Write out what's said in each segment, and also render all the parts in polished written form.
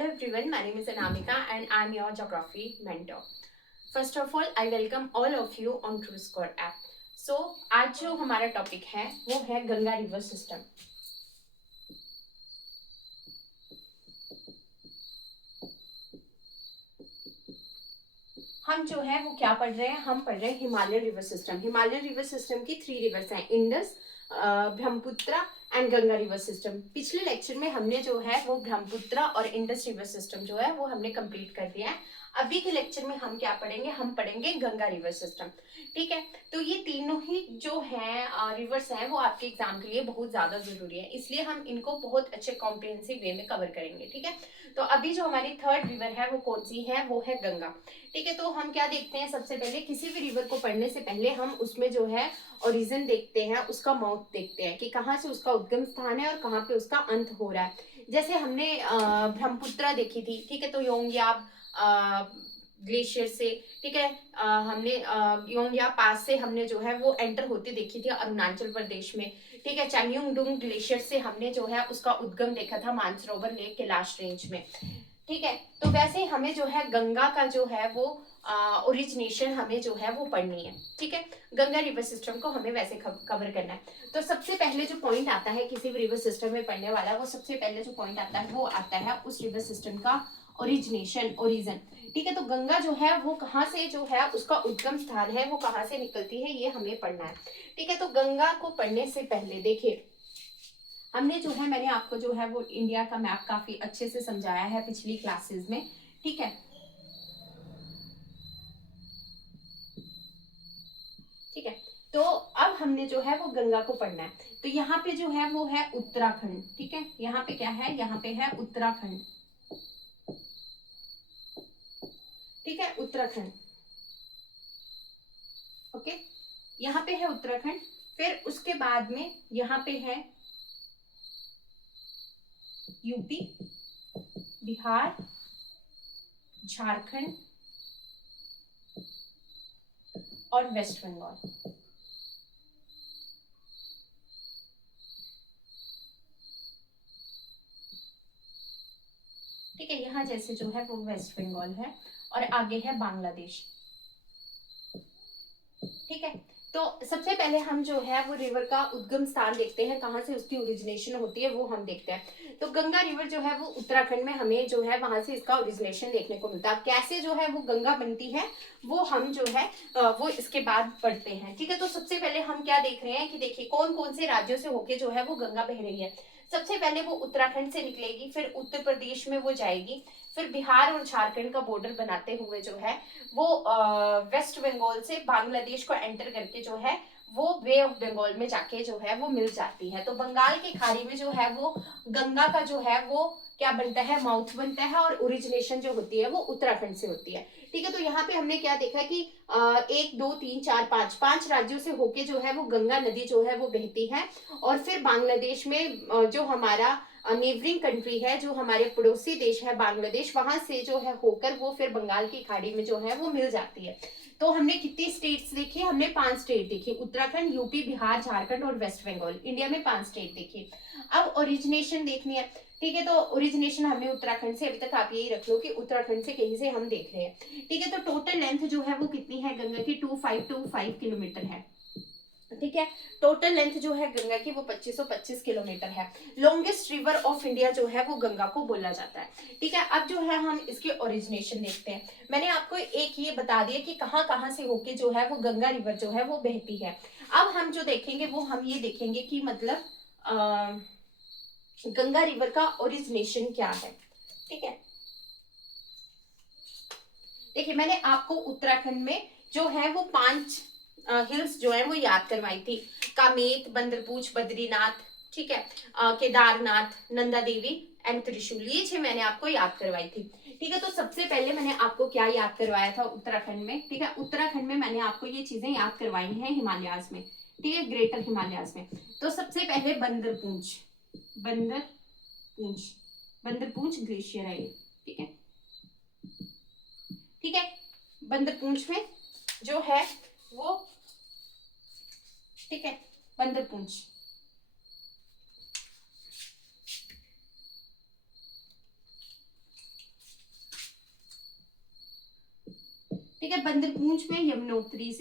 Hello everyone, my name is Anamika and I'm your geography mentor. First of all, I welcome all of you on TrueScore app. So, आज जो हमारा topic है वो है Ganga river system. हम जो है वो क्या पढ़ रहे हैं, हम पढ़ रहे हैं Himalayan river system. Himalayan river system की 3 रिवर्स हैं, Indus, Brahmaputra and Ganga river system. पिछले लेक्चर में हमने जो है वो ब्रह्मपुत्र और इंडस रिवर सिस्टम जो है वो हमने कंप्लीट कर दिया है. अभी के लेक्चर में हम क्या पढ़ेंगे, हम पढ़ेंगे गंगा रिवर सिस्टम. ठीक है, तो ये तीनों ही जो हैं रिवर्स हैं वो आपके एग्जाम के लिए बहुत ज्यादा जरूरी है, इसलिए हम इनको बहुत अच्छे कॉम्प्रिहेंसिव वे में कवर करेंगे. ठीक है, तो अभी जो हमारी थर्ड रिवर है वो कौन सी है, वो है गंगा. ठीक है, तो हम क्या देखते हैं, सबसे पहले किसी भी रिवर को पढ़ने से पहले हम उसमें जो है ओरिजिन देखते हैं, उसका माउथ देखते हैं कि कहाँ से उसका उद्गम स्थान है और कहाँ पे उसका अंत हो रहा है. जैसे हमने ब्रह्मपुत्र देखी थी. ठीक है, तो योंगयाब ग्लेशियर से, ठीक है, हमने योंगया पास से हमने जो है वो एंटर होते देखी थी अरुणाचल प्रदेश में. ठीक है, चांगयुंगडुंग ग्लेशियर से हमने जो है उसका उद्गम देखा था मानसरोवर लेक के लास्ट रेंज में. ठीक है, तो वैसे हमें जो है गंगा का जो है वो ओरिजिनेशन हमें जो है वो पढ़नी है. ठीक है, गंगा रिवर सिस्टम को हमें वैसे कवर करना है. तो सबसे पहले जो पॉइंट आता है किसी भी रिवर सिस्टम में पढ़ने वाला, वो सबसे पहले जो पॉइंट आता है वो आता है उस रिवर सिस्टम का ओरिजिनेशन, ओरिजिन. ठीक है, तो गंगा जो है वो कहाँ से जो है उसका उद्गम स्थान है, वो कहाँ से निकलती है, ये हमें पढ़ना है. ठीक है, तो गंगा को पढ़ने से पहले देखिए, हमने जो है मैंने आपको जो है वो इंडिया का मैप काफी अच्छे से समझाया है पिछली क्लासेस में. ठीक है, ठीक है, तो अब हमने जो है वो गंगा को पढ़ना है. तो यहाँ पे जो है वो है उत्तराखंड. ठीक है, यहाँ पे क्या है, यहाँ पे है उत्तराखंड. ठीक है, उत्तराखंड. ओके, यहाँ पे है उत्तराखंड. फिर उसके बाद में यहाँ पे है यूपी, बिहार, झारखंड और वेस्ट बंगाल. ठीक है, यहाँ जैसे जो है वो वेस्ट बंगाल है और आगे है बांग्लादेश. ठीक है, तो सबसे पहले हम जो है वो रिवर का उद्गम स्थान देखते हैं, कहाँ से उसकी ओरिजिनेशन होती है वो हम देखते हैं. तो गंगा रिवर जो है वो उत्तराखंड में हमें जो है वहां से इसका ओरिजिनेशन देखने को मिलता है. कैसे जो है वो गंगा बनती है वो हम जो है वो इसके बाद पढ़ते हैं. ठीक है, तो सबसे पहले हम क्या देख रहे हैं कि देखिए कौन कौन से राज्यों से होके जो है वो गंगा बह रही है. सबसे पहले वो उत्तराखंड से निकलेगी, फिर उत्तर प्रदेश में वो जाएगी, फिर बिहार और झारखंड का बॉर्डर बनाते हुए जो है वो वेस्ट बंगाल से बांग्लादेश को एंटर करके जो है वो बे ऑफ बंगाल में जाके जो है वो मिल जाती है. तो बंगाल की खाड़ी में जो है वो गंगा का जो है वो क्या बनता है, माउथ बनता है, और ओरिजिनेशन जो होती है वो उत्तराखंड से होती है. ठीक है, तो यहाँ पे हमने क्या देखा कि 1 2 3 4 5 राज्यों से होके जो है वो गंगा नदी जो है वो बहती है, और फिर बांग्लादेश में जो हमारा नेबरिंग कंट्री है, जो हमारे पड़ोसी देश है बांग्लादेश, वहां से जो है होकर वो फिर बंगाल की खाड़ी में जो है वो मिल जाती है. तो हमने कितनी स्टेट्स देखी, हमने 5 स्टेट देखी, उत्तराखंड, यूपी, बिहार, झारखंड और वेस्ट बंगाल. इंडिया में 5 स्टेट देखी. अब ओरिजिनेशन देखनी है. ठीक है, तो ओरिजिनेशन हमें उत्तराखंड से, अभी तक आप यही रख लो कि उत्तराखंड से कहीं से हम देख रहे हैं. ठीक है, तो टोटल लेंथ जो है वो कितनी है गंगा की, 2525 किलोमीटर है. ठीक है, टोटल लेंथ जो है गंगा की वो 2525 किलोमीटर है. लॉन्गेस्ट रिवर ऑफ इंडिया जो है वो गंगा को बोला जाता है. ठीक है, अब जो है हम इसके ओरिजिनेशन देखते हैं. मैंने आपको एक ये बता दिया कि कहाँ कहाँ से होके जो है वो गंगा रिवर जो है वो बहती है. अब हम जो देखेंगे वो हम ये देखेंगे कि मतलब गंगा रिवर का ओरिजिनेशन क्या है. ठीक है, देखिए मैंने आपको उत्तराखंड में जो है वो 5 हिल्स जो है वो याद करवाई थी, कामेत, बंदरपूछ, बद्रीनाथ, ठीक है, केदारनाथ, नंदा देवी एंड त्रिशूल. ये 6 मैंने आपको याद करवाई थी. ठीक है, तो सबसे पहले मैंने आपको क्या याद करवाया था उत्तराखंड में. ठीक है, उत्तराखंड में मैंने आपको ये चीजें याद करवाई हैं हिमालयाज में. ठीक है, ग्रेटर हिमालयाज में. तो सबसे पहले बंदरपूछ, बंदरपूछ, बंदरपूछ ग्लेशियर है ये. ठीक है, ठीक है, बंदरपूछ में जो है वो, ठीक है, बंदरपूछ. ठीक है। बंदरपूंछ में यमुनोत्री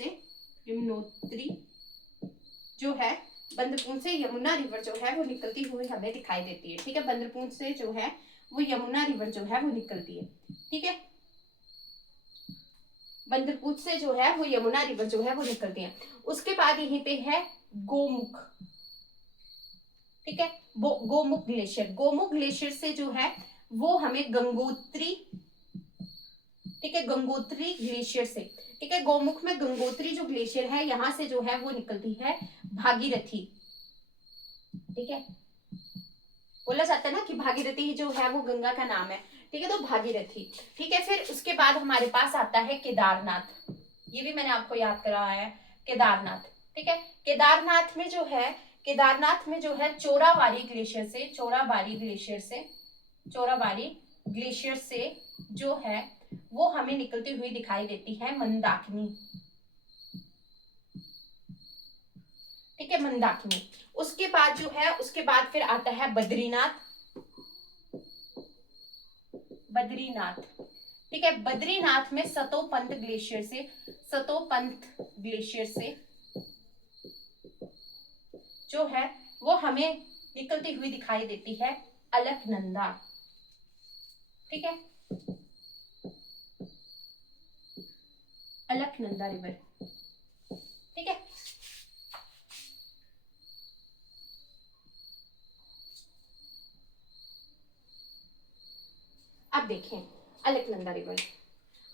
जो है, बंदरपूंछ से यमुना रिवर जो है वो निकलती हुई हमें दिखाई देती है। ठीक है, बंदरपूंछ से जो है वो यमुना रिवर जो है वो निकलती है। ठीक है, बंदरपूंछ से जो है वो यमुना रिवर जो है वो निकलती है। उसके बाद यहीं पे है गोमुख। ठीक है, गोमुख ग्लेशियर, गोमुख ग्लेशियर से जो है वो हमें गंगोत्री, ठीक है, गंगोत्री ग्लेशियर से, ठीक है, गोमुख में गंगोत्री जो ग्लेशियर है यहां से जो है वो निकलती है भागीरथी। ठीक है, बोला जाता है ना कि भागीरथी जो है वो गंगा का नाम है। ठीक है, तो भागीरथी। ठीक है, फिर उसके बाद हमारे पास आता है केदारनाथ। ये भी मैंने आपको याद कराया है, केदारनाथ। ठीक है, केदारनाथ में जो है, केदारनाथ में जो है चोराबाड़ी ग्लेशियर से, चोराबाड़ी ग्लेशियर से जो है वो हमें निकलती हुई दिखाई देती है मंदाकिनी। ठीक है, मंदाकिनी। उसके बाद जो है, उसके बाद फिर आता है बद्रीनाथ। ठीक है, बद्रीनाथ में सतोपंथ ग्लेशियर से जो है वो हमें निकलती हुई दिखाई देती है अलकनंदा। ठीक है, अलकनंदा रिवर। ठीक है, अब देखें अलकनंदा रिवर।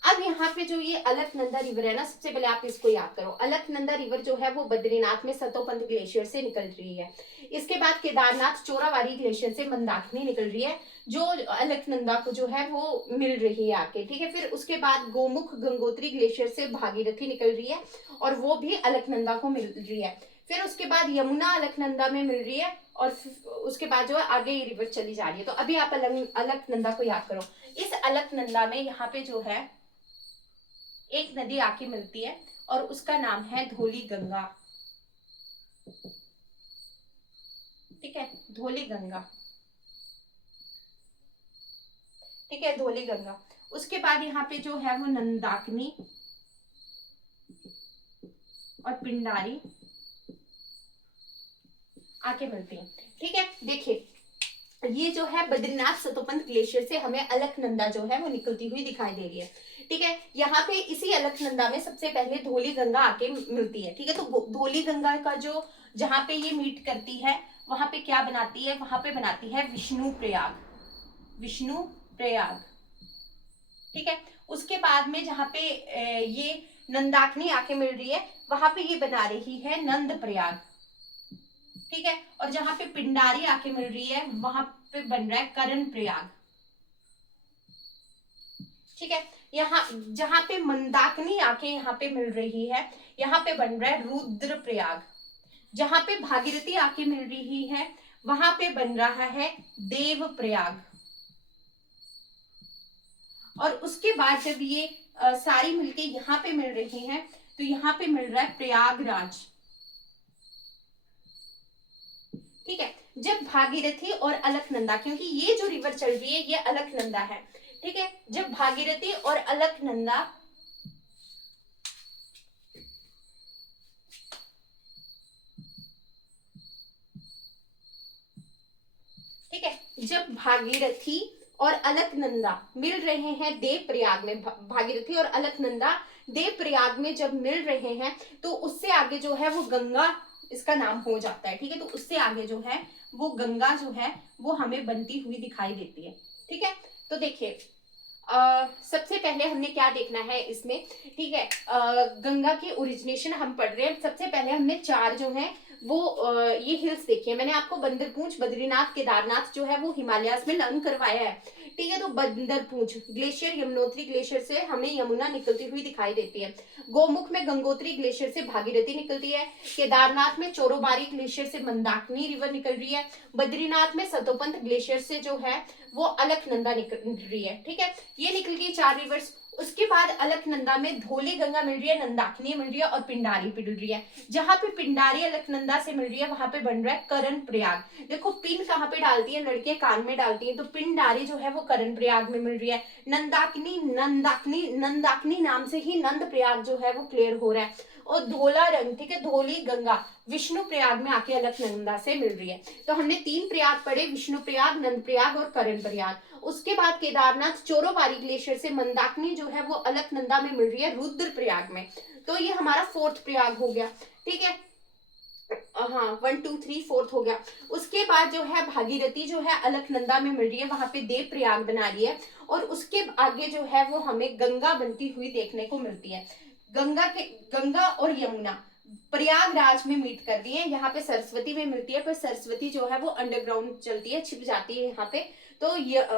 अब यहाँ पे जो ये अलकनंदा रिवर है ना, सबसे पहले आप इसको याद करो। अलकनंदा रिवर जो है वो बद्रीनाथ में सतोपंथ ग्लेशियर से निकल रही है। इसके बाद केदारनाथ चोराबाड़ी ग्लेशियर से मंदाकिनी निकल रही है, जो अलकनंदा को जो है वो मिल रही है आके। ठीक है, फिर उसके बाद गोमुख गंगोत्री ग्लेशियर से भागीरथी निकल रही है और वो भी अलकनंदा को मिल रही है। फिर उसके बाद यमुना अलकनंदा में मिल रही है और उसके बाद जो है आगे ये रिवर चली जा रही है। तो अभी आप अलकनंदा को याद करो। इस अलकनंदा में यहाँ पे जो है एक नदी आके मिलती है और उसका नाम है धौली गंगा। ठीक है, धौली गंगा। ठीक है, धौली गंगा। उसके बाद यहाँ पे जो है वो नंदाकिनी और पिंडारी आके मिलती हैं। ठीक है, देखिए ये जो है बद्रीनाथ सतोपंथ ग्लेशियर से हमें अलकनंदा जो है वो निकलती हुई दिखाई दे रही है। ठीक है, यहाँ पे इसी अलकनंदा में सबसे पहले धौली गंगा आके मिलती है। ठीक है, तो धौली गंगा का जो जहां पे ये मीट करती है वहां पे क्या बनाती है, वहां पे बनाती है विष्णु प्रयाग। ठीक है, उसके बाद में जहाँ पे ये नंदाकिनी आके मिल रही है वहां पे ये बना रही है नंद प्रयाग। ठीक है, और जहां पे पिंडारी आके मिल रही है वहां पे बन रहा है करण प्रयाग। ठीक है, यहाँ जहां पे मंदाकिनी आके यहाँ पे मिल रही है यहाँ पे बन रहा है रुद्र प्रयाग। जहां पे भागीरथी आके मिल रही है वहां पे बन रहा है देव प्रयाग। और उसके बाद जब ये सारी मिलके यहाँ पे मिल रही हैं तो यहाँ पे मिल रहा है प्रयागराज। ठीक है, जब भागीरथी और अलकनंदा, क्योंकि ये जो रिवर चल रही है ये अलकनंदा है। ठीक है, जब भागीरथी और अलकनंदा ठीक है, जब भागीरथी और अलकनंदा मिल रहे हैं देव प्रयाग में, भागीरथी और अलकनंदा देव प्रयाग में जब मिल रहे हैं तो उससे आगे जो है वो गंगा इसका नाम हो जाता है। ठीक है, तो उससे आगे जो है वो गंगा जो है वो हमें बनती हुई दिखाई देती है। ठीक है, तो देखिए सबसे पहले हमने क्या देखना है इसमें। ठीक है, गंगा की ओरिजिनेशन हम पढ़ रहे हैं। सबसे पहले हमने चार जो है वो ये हिल्स देखी है। मैंने आपको बंदरपूंछ, बद्रीनाथ, केदारनाथ जो है वो हिमालयाज में लर्न करवाया है। ठीक है, तो बंदरपूंछ ग्लेशियर यमुनोत्री ग्लेशियर से हमें यमुना निकलती हुई दिखाई देती है। गोमुख में गंगोत्री ग्लेशियर से भागीरथी निकलती है। केदारनाथ में चोरोबारी ग्लेशियर से मंदाकिनी रिवर निकल रही है। बद्रीनाथ में सतोपंथ ग्लेशियर से जो है वो अलकनंदा निकल रही है, ठीक है। ये निकल गई 4 रिवर्स। उसके बाद अलकनंदा में धौली गंगा मिल रही है, नंदाकिनी मिल रही है और पिंडारी मिल रही है। जहां पे पिंडारी अलकनंदा से मिल रही है वहां पे बन रहा है करण प्रयाग। देखो पिन कहाँ पे डालती है लड़कियां, कान में डालती हैं, तो पिंडारी जो है वो करण प्रयाग में मिल रही है। नंदाकिनी नंदाकिनी नंदाकिनी नाम से ही नंद प्रयाग जो है वो क्लियर हो रहा है। और धोला रंग, ठीक है, धौली गंगा विष्णु प्रयाग में आके अलकनंदा से मिल रही है। तो हमने 3 प्रयाग पढ़े, विष्णु प्रयाग, नंद प्रयाग और करण प्रयाग। उसके बाद केदारनाथ चोरोबारी ग्लेशियर से मंदाकिनी जो है वो अलकनंदा में मिल रही है रुद्र प्रयाग में। तो ये हमारा 4th प्रयाग हो गया, ठीक है। हाँ 1 2 3 4th हो गया। उसके बाद जो है भागीरथी जो है अलकनंदा में मिल रही है, वहां पे देव प्रयाग बना रही है। और उसके आगे जो है वो हमें गंगा बनती हुई देखने को मिलती है। गंगा और यमुना प्रयागराज में मीट कर रही है। यहाँ पे सरस्वती में मिलती है, पर सरस्वती जो है वो अंडरग्राउंड चलती है, छिप जाती है यहाँ पे। तो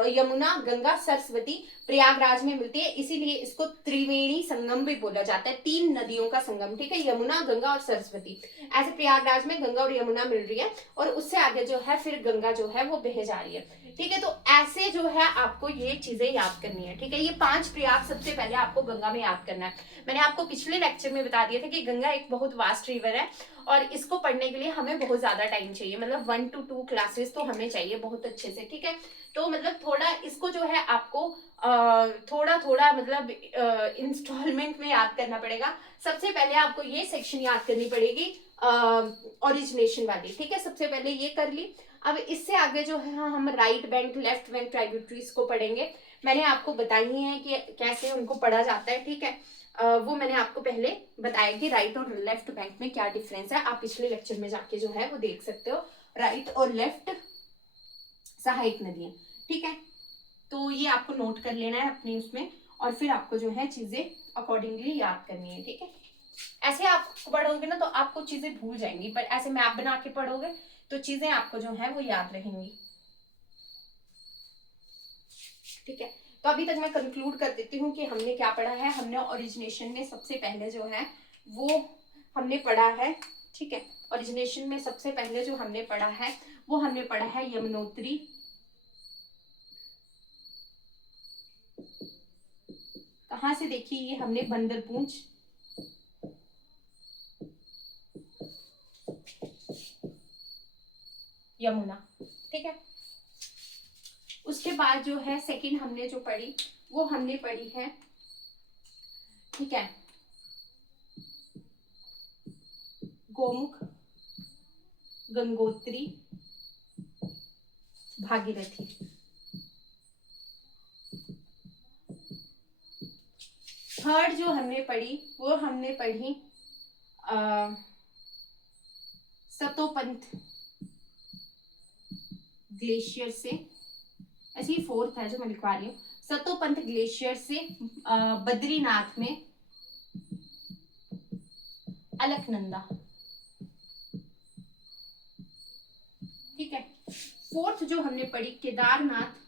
यमुना गंगा सरस्वती प्रयागराज में मिलती है, इसीलिए इसको त्रिवेणी संगम भी बोला जाता है, 3 नदियों का संगम, ठीक है, यमुना गंगा और सरस्वती। ऐसे प्रयागराज में गंगा और यमुना मिल रही है, और उससे आगे जो है फिर गंगा जो है वो बह जा रही है, ठीक है। तो ऐसे जो है आपको ये चीजें याद करनी है, ठीक है। ये 5 प्रयाग सबसे पहले आपको गंगा में याद करना है। मैंने आपको पिछले लेक्चर में बता दिया था कि गंगा एक बहुत वास्ट रिवर है, और इसको पढ़ने के लिए हमें बहुत ज्यादा टाइम चाहिए, मतलब 1 to 2 क्लासेस तो हमें चाहिए बहुत अच्छे से, ठीक है। तो मतलब थोड़ा इसको जो है आपको थोड़ा थोड़ा मतलब इंस्टॉलमेंट में याद करना पड़ेगा। सबसे पहले आपको ये सेक्शन याद करनी पड़ेगी ओरिजिनेशन वाली, ठीक है। सबसे पहले ये कर ली। अब इससे आगे जो है हम right bank left bank tributaries को पढ़ेंगे। मैंने आपको बताई ही है कि कैसे उनको पढ़ा जाता है, ठीक है। वो मैंने आपको पहले बताया कि राइट और लेफ्ट बैंक में क्या डिफरेंस है। आप पिछले लेक्चर में जाके जो है वो देख सकते हो, राइट और लेफ्ट सहायक नदियां, ठीक है। तो ये आपको नोट कर लेना है अपनी उसमें, और फिर आपको जो है चीजें अकॉर्डिंगली याद करनी है, ठीक है। ऐसे आप पढ़ोगे ना तो आपको चीजें भूल जाएंगी, पर ऐसे मैप बना के पढ़ोगे तो चीजें आपको जो है वो याद रहेंगी, ठीक है। तो अभी तक मैं कंक्लूड कर देती हूँ कि हमने क्या पढ़ा है। हमने ओरिजिनेशन में सबसे पहले जो है वो हमने पढ़ा है, ठीक है। ओरिजिनेशन में सबसे पहले जो हमने पढ़ा है वो हमने पढ़ा है यमुनोत्री, कहां से देखिए ये हमने बंदरपूंछ, यमुना, ठीक है। उसके बाद जो है सेकंड हमने जो पढ़ी वो हमने पढ़ी है, ठीक है, गोमुख, गंगोत्री, भागीरथी। थर्ड जो हमने पढ़ी वो हमने पढ़ी सतोपंथ ग्लेशियर से, ऐसे ही 4th है जो मैं लिखवा रही हूँ, सतोपंथ ग्लेशियर से बद्रीनाथ में अलकनंदा, ठीक है। 4th जो हमने पढ़ी केदारनाथ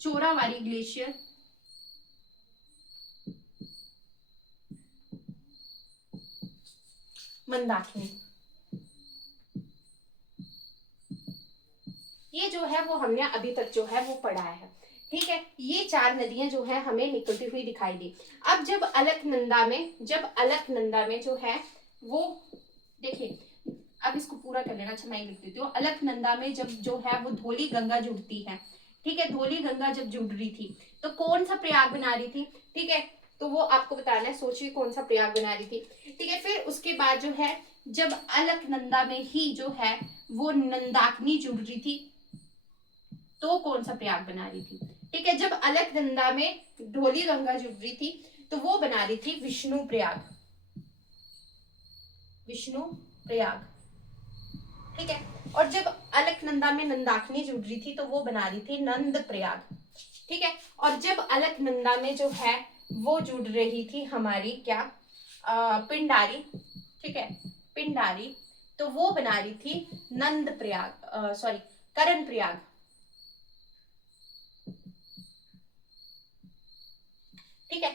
चोरावारी ग्लेशियर, मंदाकिनी। ये जो है वो हमने अभी तक जो है वो पढ़ा है, ठीक है। ये 4 नदियां जो है हमें निकलती हुई दिखाई दी। अब जब अलकनंदा में जो है वो देखिए, अब इसको पूरा कर लेना। अच्छा मैं लिख देती हूँ। अलकनंदा में जब जो है वो धौली गंगा जुड़ती है, ठीक है, धौली गंगा जब जुड़ रही थी तो कौन सा प्रयाग बना रही थी, ठीक है, तो वो आपको बताना है। सोचिए कौन सा प्रयाग बना रही थी, ठीक है। फिर उसके बाद जो है जब अलकनंदा में ही जो है वो नंदाकिनी जुड़ रही थी तो कौन सा प्रयाग बना रही थी, ठीक है। जब अलकनंदा में धौली गंगा जुड़ रही थी तो वो बना रही थी विष्णु प्रयाग, विष्णु प्रयाग, ठीक है। और जब अलकनंदा में नंदाकिनी जुड़ रही थी तो वो बना रही थी नंद प्रयाग, ठीक है। और जब अलकनंदा में जो है वो जुड़ रही थी हमारी क्या पिंडारी, ठीक है, पिंडारी, तो वो बना रही थी नंद प्रयाग, सॉरी करण प्रयाग, ठीक है।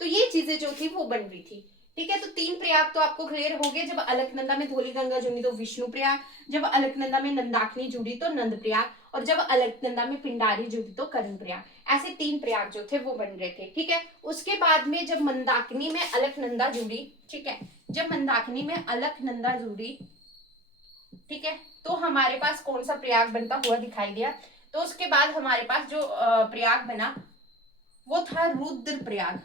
तो ये चीजें जो थी वो बन रही थी, ठीक है, तो 3 प्रयाग तो आपको क्लियर हो गए। जब अलकनंदा में धौली गंगा जुड़ी तो विष्णु प्रयाग, जब अलकनंदा में नंदाकिनी जुड़ी तो नंद प्रयाग, और जब अलकनंदा में पिंडारी जुड़ी तो कर्ण प्रयाग। ऐसे 3 प्रयाग जो थे वो बन रहे थे। ठीक है, उसके बाद में जब मंदाकिनी में अलकनंदा जुड़ी, ठीक है, जब मंदाकिनी में अलकनंदा जुड़ी, ठीक है, तो हमारे पास कौन सा प्रयाग बनता हुआ दिखाई दिया? तो उसके बाद हमारे पास जो प्रयाग बना वो था रुद्र प्रयाग।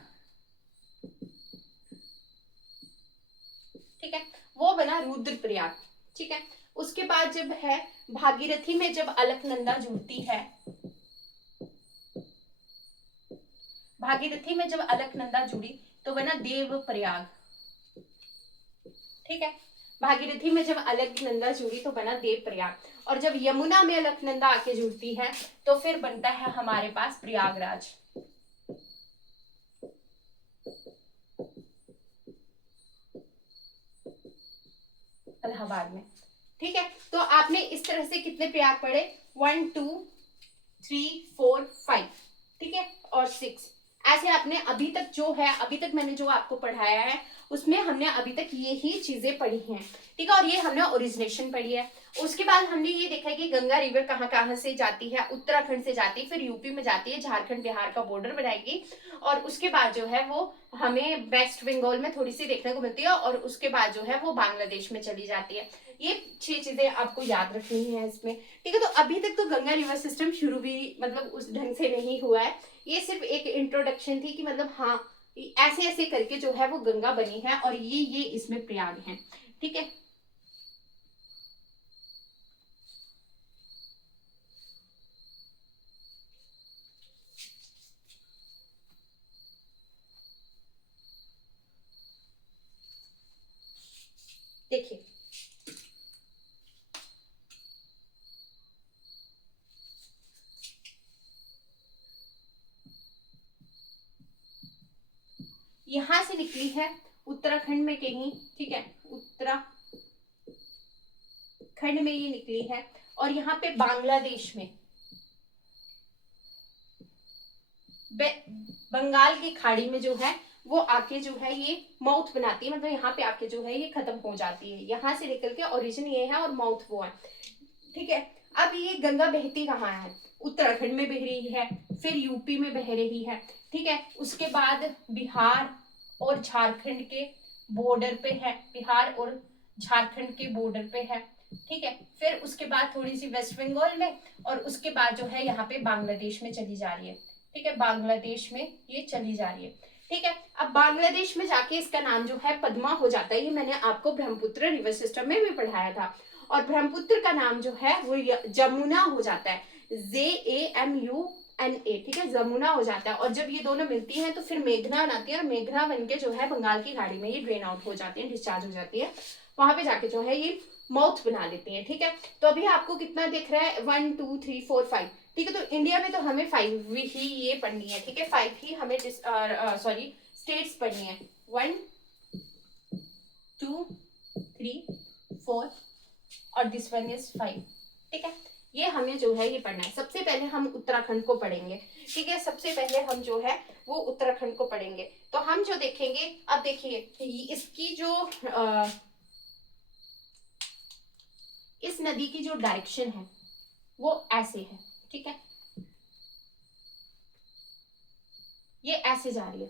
ठीक है, वो बना रुद्र प्रयाग। ठीक है, उसके बाद जब है भागीरथी में जब अलकनंदा जुड़ती है, भागीरथी में जब अलकनंदा जुड़ी तो बना देव प्रयाग। ठीक है, भागीरथी में जब अलकनंदा जुड़ी तो बना देव प्रयाग, और जब यमुना में अलकनंदा आके जुड़ती है तो फिर बनता है हमारे पास प्रयागराज। इलाहाबाद में। ठीक है, तो आपने इस तरह से कितने प्रयाग पढ़े? 1 2 3 4 5, ठीक है, और 6। ऐसे आपने अभी तक जो है, अभी तक मैंने जो आपको पढ़ाया है उसमें हमने अभी तक ये ही चीजें पढ़ी हैं। ठीक है, और ये हमने ओरिजिनेशन पढ़ी है। उसके बाद हमने ये देखा है कि गंगा रिवर कहाँ कहाँ से जाती है। उत्तराखंड से जाती है, फिर यूपी में जाती है, झारखंड बिहार का बॉर्डर बनाएगी, और उसके बाद जो है वो हमें वेस्ट बंगाल में थोड़ी सी देखने को मिलती है, और उसके बाद जो है वो बांग्लादेश में चली जाती है। ये 6 चीजें आपको याद रखनी है इसमें। ठीक है, तो अभी तक तो गंगा रिवर सिस्टम शुरू भी मतलब उस ढंग से नहीं हुआ है। ये सिर्फ एक इंट्रोडक्शन थी कि मतलब हाँ ऐसे ऐसे करके जो है वो गंगा बनी है, और ये इसमें प्रयाग है। ठीक है, देखिए यहां से निकली है उत्तराखंड में कहीं। ठीक है, उत्तराखंड में ये निकली है, और यहाँ पे बांग्लादेश में बंगाल की खाड़ी में जो है वो आके जो है ये माउथ बनाती है, मतलब यहाँ पे आके जो है ये खत्म हो जाती है। यहाँ से निकल के ओरिजिन ये है और माउथ वो है। ठीक है, अब ये गंगा बहती कहाँ है? उत्तराखंड में बह रही है, फिर यूपी में बह रही है। ठीक है, उसके बाद बिहार और झारखंड के बॉर्डर पे है, बिहार और झारखंड के बॉर्डर पे है। ठीक है, फिर उसके बाद थोड़ी सी वेस्ट बंगाल में, और उसके बाद जो है यहाँ पे बांग्लादेश में चली जा रही है। ठीक है, बांग्लादेश में ये चली जा रही है। ठीक है, अब बांग्लादेश में जाके इसका नाम जो है पद्मा हो जाता है। ये मैंने आपको ब्रह्मपुत्र रिवर सिस्टम में भी पढ़ाया था। और ब्रह्मपुत्र का नाम जो है वो जमुना हो जाता है, JAMUNA। ठीक है, जमुना हो जाता है, और जब ये दोनों मिलती हैं तो फिर मेघना बनाती है, और मेघना बन के जो है बंगाल की खाड़ी में ये ड्रेन आउट हो जाती है, डिस्चार्ज हो जाती है, वहां पे जाके जो है ये माउथ बना लेती है। ठीक है, तो अभी आपको कितना दिख रहा है? 1 2 3 4 5। ठीक है, तो इंडिया में तो हमें 5 ही ये पढ़नी है। ठीक है, 5 ही हमें सॉरी स्टेट्स पढ़नी है। 1 2 3 4 और दिस वन इज 5। ठीक है, ये हमें जो है ये पढ़ना है। सबसे पहले हम उत्तराखंड को पढ़ेंगे। ठीक है, सबसे पहले हम जो है वो उत्तराखंड को पढ़ेंगे। तो हम जो देखेंगे, अब देखिए इसकी जो इस नदी की जो डायरेक्शन है वो ऐसे है। ठीक है, ये ऐसे जा रही है,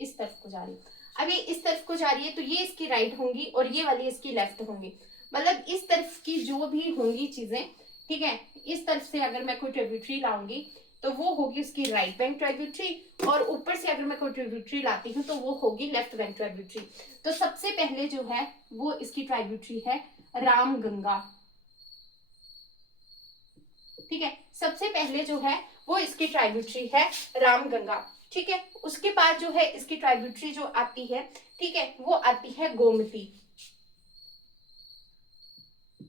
इस तरफ को जा रही है। अब ये इस तरफ को जा रही है तो ये इसकी राइट होंगी और ये वाली इसकी लेफ्ट होंगी। मतलब इस तरफ की जो भी होंगी चीजें, ठीक है, इस तरफ से अगर मैं कोई ट्रिब्यूटरी लाऊंगी तो वो होगी उसकी राइट बैंक ट्रिब्यूटरी, और ऊपर से अगर मैं कोई ट्रिब्यूटरी लाती हूँ तो वो होगी लेफ्ट बैंक ट्रिब्यूटरी। तो सबसे पहले जो है वो इसकी ट्रिब्यूटरी है रामगंगा। ठीक है, सबसे पहले जो है वो इसकी ट्रिब्यूटरी है रामगंगा। ठीक है, उसके बाद जो है इसकी ट्रिब्यूटरी जो आती है, ठीक है, वो आती है गोमती।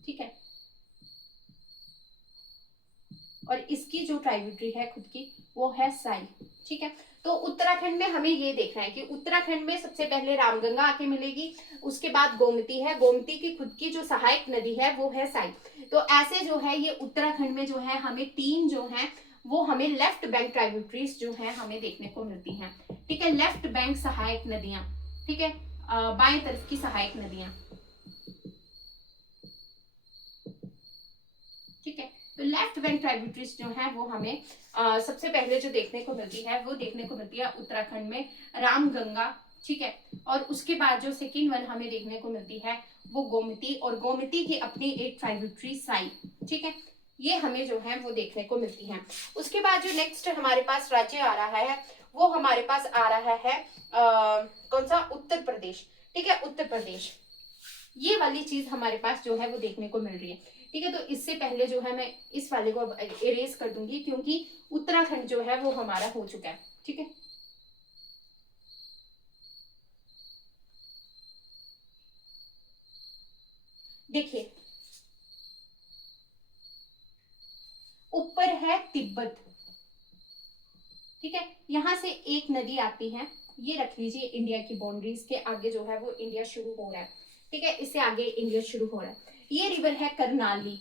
ठीक है, और इसकी जो ट्रिब्यूटरी है खुद की वो है साई। ठीक है, तो उत्तराखंड में हमें ये देखना है कि उत्तराखंड में सबसे पहले रामगंगा आके मिलेगी, उसके बाद गोमती है, गोमती की खुद की जो सहायक नदी है वो है साई। तो ऐसे जो है ये उत्तराखंड में जो है हमें 3 जो है वो हमें लेफ्ट बैंक ट्रिब्यूटरीज जो है हमें देखने को मिलती हैं। ठीक है, लेफ्ट बैंक सहायक नदियां। ठीक है, बाएं तरफ की सहायक नदियां। ठीक है, तो लेफ्ट बैंक ट्राइब्यूटरीज जो है वो हमें सबसे पहले जो देखने को मिलती है वो देखने को मिलती है उत्तराखंड में रामगंगा। ठीक है, और उसके बाद जो सेकेंड वन हमें देखने को मिलती है वो गोमती, और गोमती की अपनी एक ट्राइब्यूटरी साई। ठीक है, ये हमें जो है वो देखने को मिलती है। उसके बाद जो नेक्स्ट हमारे पास राज्य आ रहा है वो हमारे पास आ रहा है कौन सा, उत्तर प्रदेश। ठीक है, उत्तर प्रदेश, ये वाली चीज हमारे पास जो है वो देखने को मिल रही है। ठीक है, तो इससे पहले जो है मैं इस वाले को अब इरेज कर दूंगी क्योंकि उत्तराखंड जो है वो हमारा हो चुका है। ठीक है, देखिए ऊपर है तिब्बत। ठीक है, यहां से एक नदी आती है, ये रख लीजिए इंडिया की बाउंड्रीज के आगे जो है वो इंडिया शुरू हो रहा है। ठीक है, इससे आगे इंडिया शुरू हो रहा है। ये रिवर है करनाली।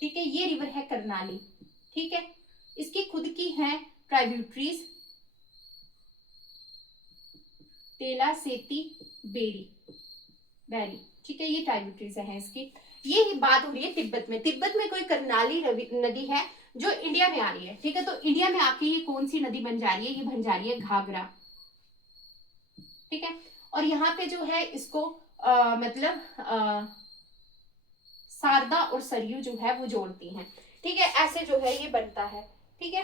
ठीक है, ये रिवर है करनाली। ठीक है, इसकी खुद की है ट्राइब्यूटरीज, तेला, सेती, बेरी, बैरी। ठीक है, ये ट्राइब्यूटरीज है इसकी। ये ही बात हो रही है तिब्बत में। तिब्बत में कोई करनाली नदी है जो इंडिया में आ रही है। ठीक है, तो इंडिया में आके ये कौन सी नदी बन जा रही है, ये बन जा रही है घाघरा। ठीक है, और यहाँ पे जो है इसको मतलब शारदा और सरयू जो है वो जोड़ती हैं। ठीक है, ऐसे जो है ये बनता है। ठीक है,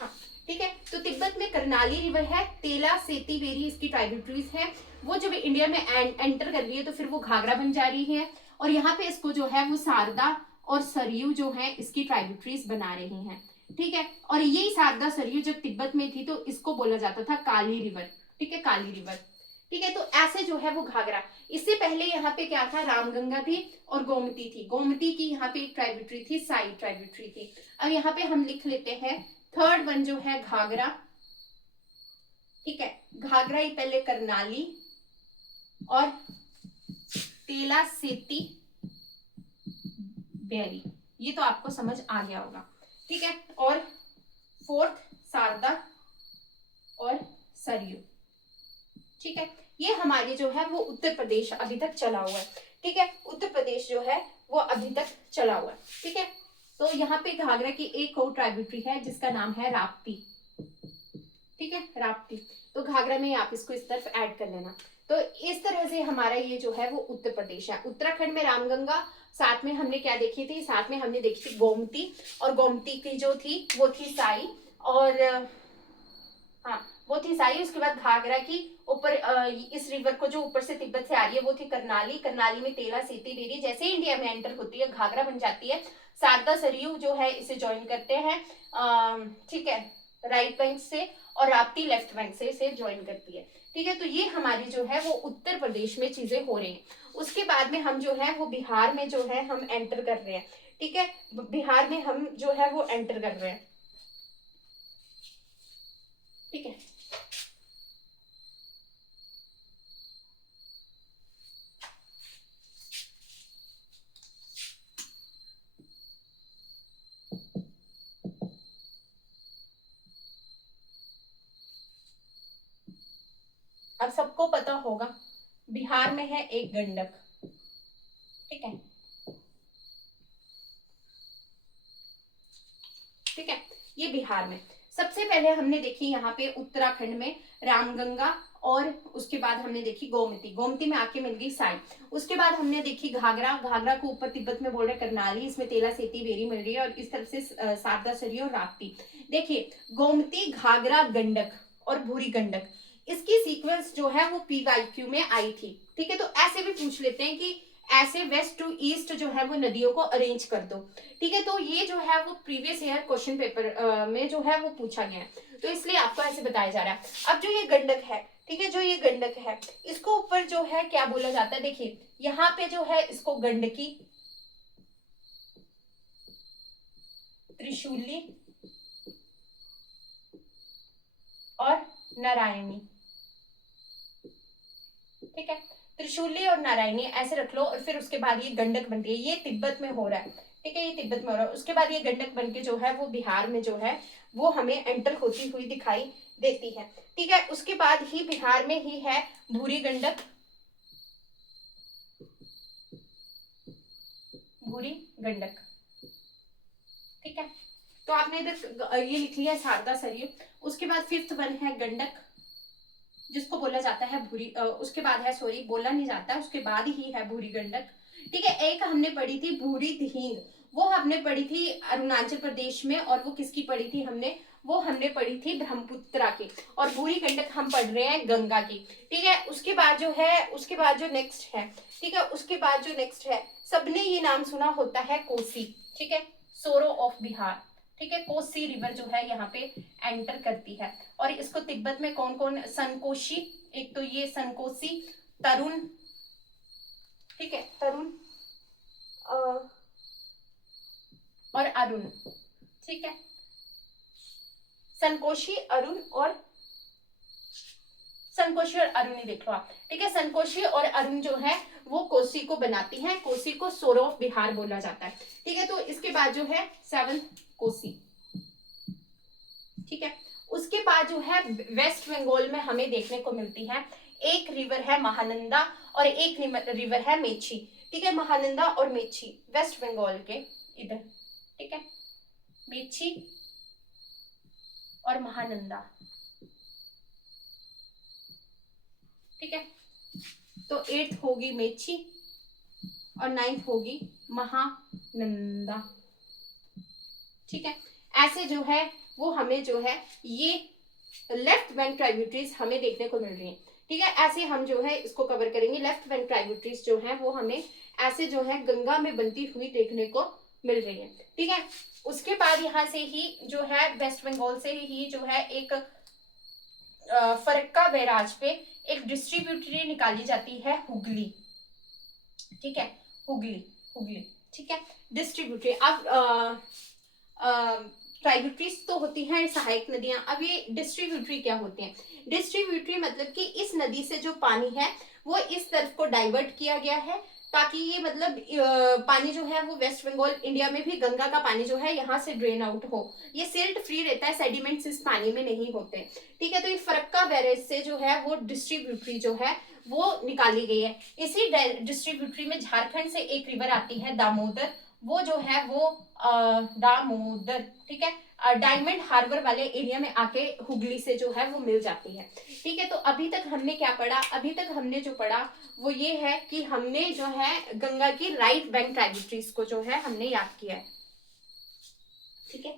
हाँ, ठीक है, तो तिब्बत में करनाली रिवर है, तेला, सेती, बेरी इसकी ट्राइब्यूटरीज है। वो जब इंडिया में एंटर कर रही है तो फिर वो घाघरा बन जा रही है, और यहाँ पे इसको जो है वो शारदा और सरयू जो है इसकी ट्राइब्यूटरीज बना रही हैं। ठीक है, और यही शारदा सरयू जब तिब्बत में थी तो इसको बोला जाता था काली रिवर। ठीक है, काली रिवर। ठीक है, तो ऐसे जो है वो घाघरा। इससे पहले यहाँ पे क्या था, रामगंगा थी और गोमती थी। गोमती की यहाँ पे एक ट्राइब्यूटरी थी, साई ट्राइब्यूटरी थी। अब यहाँ पे हम लिख लेते हैं थर्ड वन जो है घाघरा। ठीक है, घाघरा ही पहले करनाली और तेला, सेती, बेरी, ये तो आपको समझ आ गया होगा। ठीक है, और फोर्थ शारदा और सरयू। ठीक है, ये हमारे जो है वो उत्तर प्रदेश अभी तक चला हुआ है। ठीक है, उत्तर प्रदेश जो है वो अभी तक चला हुआ है। ठीक है, तो यहाँ पे घाघरा की एक और ट्राइब्यूटरी है जिसका नाम है राप्ती। ठीक है, राप्ती, तो घाघरा में आप इसको इस तरफ ऐड कर लेना। तो इस तरह से हमारा ये जो है वो उत्तर प्रदेश है। उत्तराखंड में रामगंगा, साथ में हमने क्या देखी थी, साथ में हमने देखी थी गोमती, और गोमती की जो थी वो थी साई, और हाँ वो थी साई। उसके बाद घाघरा की ऊपर इस रिवर को जो ऊपर से तिब्बत से आ रही है वो थी करनाली। करनाली में तेला, सेती, बेरी, जैसे इंडिया में एंटर होती है घाघरा बन जाती है। शारदा सरयू जो है इसे ज्वाइन करते हैं, ठीक है, राइट बैंक से, और राप्ती लेफ्ट बैंक से इसे ज्वाइन करती है। ठीक है, तो ये हमारी जो है वो उत्तर प्रदेश में चीजें हो रही हैं। उसके बाद में हम जो है वो बिहार में जो है हम एंटर कर रहे हैं। ठीक है, बिहार में हम जो है वो एंटर कर रहे हैं। ठीक है, अब सबको पता होगा बिहार में है एक गंडक। ठीक है, ठीक है, ये बिहार में सबसे पहले हमने देखी यहाँ पे उत्तराखंड में रामगंगा, और उसके बाद हमने देखी गोमती। गोमती में आके मिल गई साई। उसके बाद हमने देखी घाघरा। घाघरा को ऊपर तिब्बत में बोल रहे करनाली, इसमें तेला, सेती, बेरी मिल रही है, और इस तरफ से शारदा, सरयू और राप्ती। देखिए गोमती, घाघरा, गंडक और भूरी गंडक, इसकी सीक्वेंस जो है वो PYQ में आई थी। ठीक है, तो ऐसे भी पूछ लेते हैं कि ऐसे वेस्ट टू ईस्ट जो है वो नदियों को अरेंज कर दो। ठीक है, तो ये जो है वो प्रीवियस ईयर क्वेश्चन पेपर में जो है वो पूछा गया है, तो इसलिए आपको ऐसे बताया जा रहा है। अब जो ये गंडक है, ठीक है, जो ये गंडक है इसको ऊपर जो है क्या बोला जाता है, देखिए यहाँ पे जो है इसको गंडकी, त्रिशूली और नारायणी। ठीक है, त्रिशूली और नारायणी ऐसे रख लो, और फिर उसके बाद ये गंडक बनती है। ये तिब्बत में हो रहा है। ठीक है, ये तिब्बत में हो रहा है। उसके बाद ये गंडक बनके जो है वो बिहार में जो है वो हमें एंटर होती हुई दिखाई देती है। ठीक है, उसके बाद ही बिहार में ही है भूरी गंडक, भूरी गंडक। ठीक है, तो आपने इधर ये लिख लिया शारदा सरयू। उसके बाद फिफ्थ वन है गंडक, जिसको बोला जाता है भूरी उसके बाद है, सॉरी बोला नहीं जाता, उसके बाद ही है भूरी गंडक। ठीक है, एक हमने पढ़ी थी भूरी दिहिंग, वो हमने पढ़ी थी अरुणाचल प्रदेश में, और वो किसकी पढ़ी थी हमने, वो हमने पढ़ी थी ब्रह्मपुत्रा की, और भूरी गंडक हम पढ़ रहे हैं गंगा की। ठीक है, उसके बाद जो है, उसके बाद जो नेक्स्ट है, ठीक है, उसके बाद जो नेक्स्ट है, सबने ये नाम सुना होता है कोसी। ठीक है, सोरो ऑफ बिहार। ठीक है, कोसी रिवर जो है यहाँ पे एंटर करती है, और इसको तिब्बत में कौन कौन, सनकोशी, एक तो ये सनकोशी, तरुण, ठीक है, तरुण और अरुण। ठीक है, सनकोशी, अरुण और सनकोशी और अरुण ही देख लो आप। ठीक है, सनकोशी और अरुण जो है वो कोसी को बनाती हैं, कोसी को सोरो ऑफ बिहार बोला जाता है। ठीक है, तो इसके बाद जो है सेवंथ कोसी। ठीक है, उसके बाद जो है वेस्ट बंगाल में हमें देखने को मिलती है, एक रिवर है महानंदा और एक रिवर है मेची। ठीक है, महानंदा और मेची वेस्ट बंगाल के इधर। ठीक है, मेची और महानंदा। ठीक है, तो 8th होगी मेची और 9th होगी महानंदा। ठीक है, ऐसे जो है वो हमें जो है ये लेफ्ट बैंक ट्राइब्यूटरीज हमें देखने को मिल रही है। ठीक है, ऐसे हम जो है इसको कवर करेंगे। लेफ्ट बैंक ट्राइब्यूटरीज जो है वो हमें ऐसे जो है गंगा में बनती हुई देखने को मिल रही है। ठीक है, उसके बाद यहाँ से ही जो है वेस्ट बंगाल से ही जो है एक फरक्का बैराज पे एक डिस्ट्रीब्यूटरी निकाली जाती है, हुगली। ठीक है, हुगली, हुगली। ठीक है, डिस्ट्रीब्यूटरी। अब ट्राइब्यूटरीज तो होती हैं सहायक नदियां, अब ये डिस्ट्रीब्यूटरी क्या होते हैं? डिस्ट्रीब्यूटरी मतलब कि इस नदी से जो पानी है वो इस तरफ को डाइवर्ट किया गया है, ताकि ये मतलब पानी जो है वो वेस्ट बंगाल इंडिया में भी गंगा का पानी जो है यहाँ से ड्रेन आउट हो। ये सिल्ट फ्री रहता है, सेडिमेंट्स इस पानी में नहीं होते। ठीक है, तो ये फरक्का बैरेज से जो है वो डिस्ट्रीब्यूटरी जो है वो निकाली गई है। इसी डिस्ट्रीब्यूटरी में झारखंड से एक रिवर आती है दामोदर, वो जो है वो दामोदर, ठीक है, डायमंड हार्बर वाले एरिया में आके हुगली से जो है वो मिल जाती है। ठीक है, तो अभी तक हमने क्या पढ़ा? अभी तक हमने जो पढ़ा वो ये है कि हमने जो है गंगा की राइट बैंक ट्राइब्यूटरीज को जो है हमने याद किया है। ठीक है,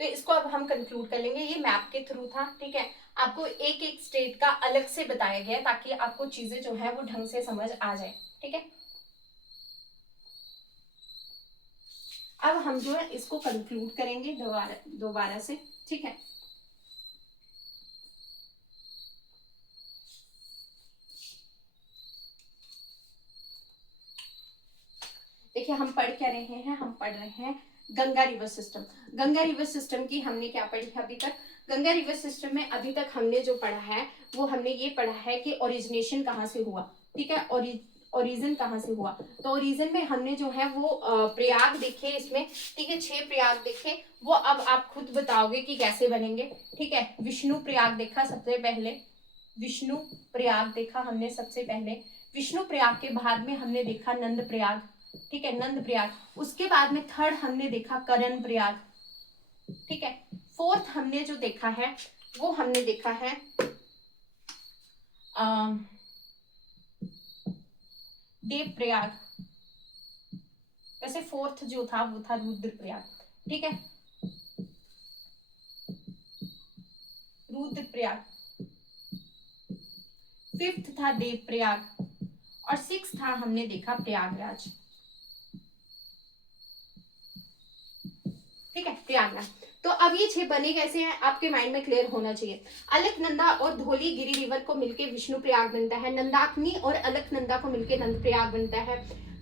तो इसको अब हम कंक्लूड कर लेंगे, ये मैप के थ्रू था। ठीक है, आपको एक एक स्टेट का अलग से बताया गया ताकि आपको चीजें जो है वो ढंग से समझ आ जाए। ठीक है, अब हम जो है इसको कंक्लूड करेंगे दोबारा से। ठीक है, देखिए हम पढ़ क्या रहे हैं, हम पढ़ रहे हैं Ganga river system. Ganga river system की हमने क्या पढ़ी अभी तक? गंगा रिवर सिस्टम में अभी तक हमने जो पढ़ा है वो हमने ये पढ़ा है कि ओरिजिनेशन कहाँ से हुआ। ठीक है, ओरिजिन कहाँ से हुआ? तो ओरिजिन में हमने जो है वो प्रयाग देखे इसमें। ठीक है, 6 प्रयाग देखे, वो अब आप खुद बताओगे कि कैसे बनेंगे। ठीक है, विष्णु प्रयाग देखा सबसे पहले, विष्णु प्रयाग देखा हमने सबसे पहले। विष्णु प्रयाग के बाद में हमने देखा नंद प्रयाग। ठीक है, नंद प्रयाग। उसके बाद में थर्ड हमने देखा करण प्रयाग। ठीक है, फोर्थ हमने जो देखा है वो हमने देखा है देव प्रयाग। वैसे फोर्थ जो था वो था रुद्र प्रयाग। ठीक है, रुद्र प्रयाग। फिफ्थ था देव प्रयाग और सिक्स था हमने देखा प्रयागराज। ठीक है, प्रयागराज। तो अब ये 6 बने कैसे हैं आपके माइंड में क्लियर होना चाहिए। अलकनंदा और धौलीगिरी रिवर को मिलके विष्णु प्रयाग बनता है। नंदाकिनी और अलकनंदा को मिलके नंद प्रयाग बनता है।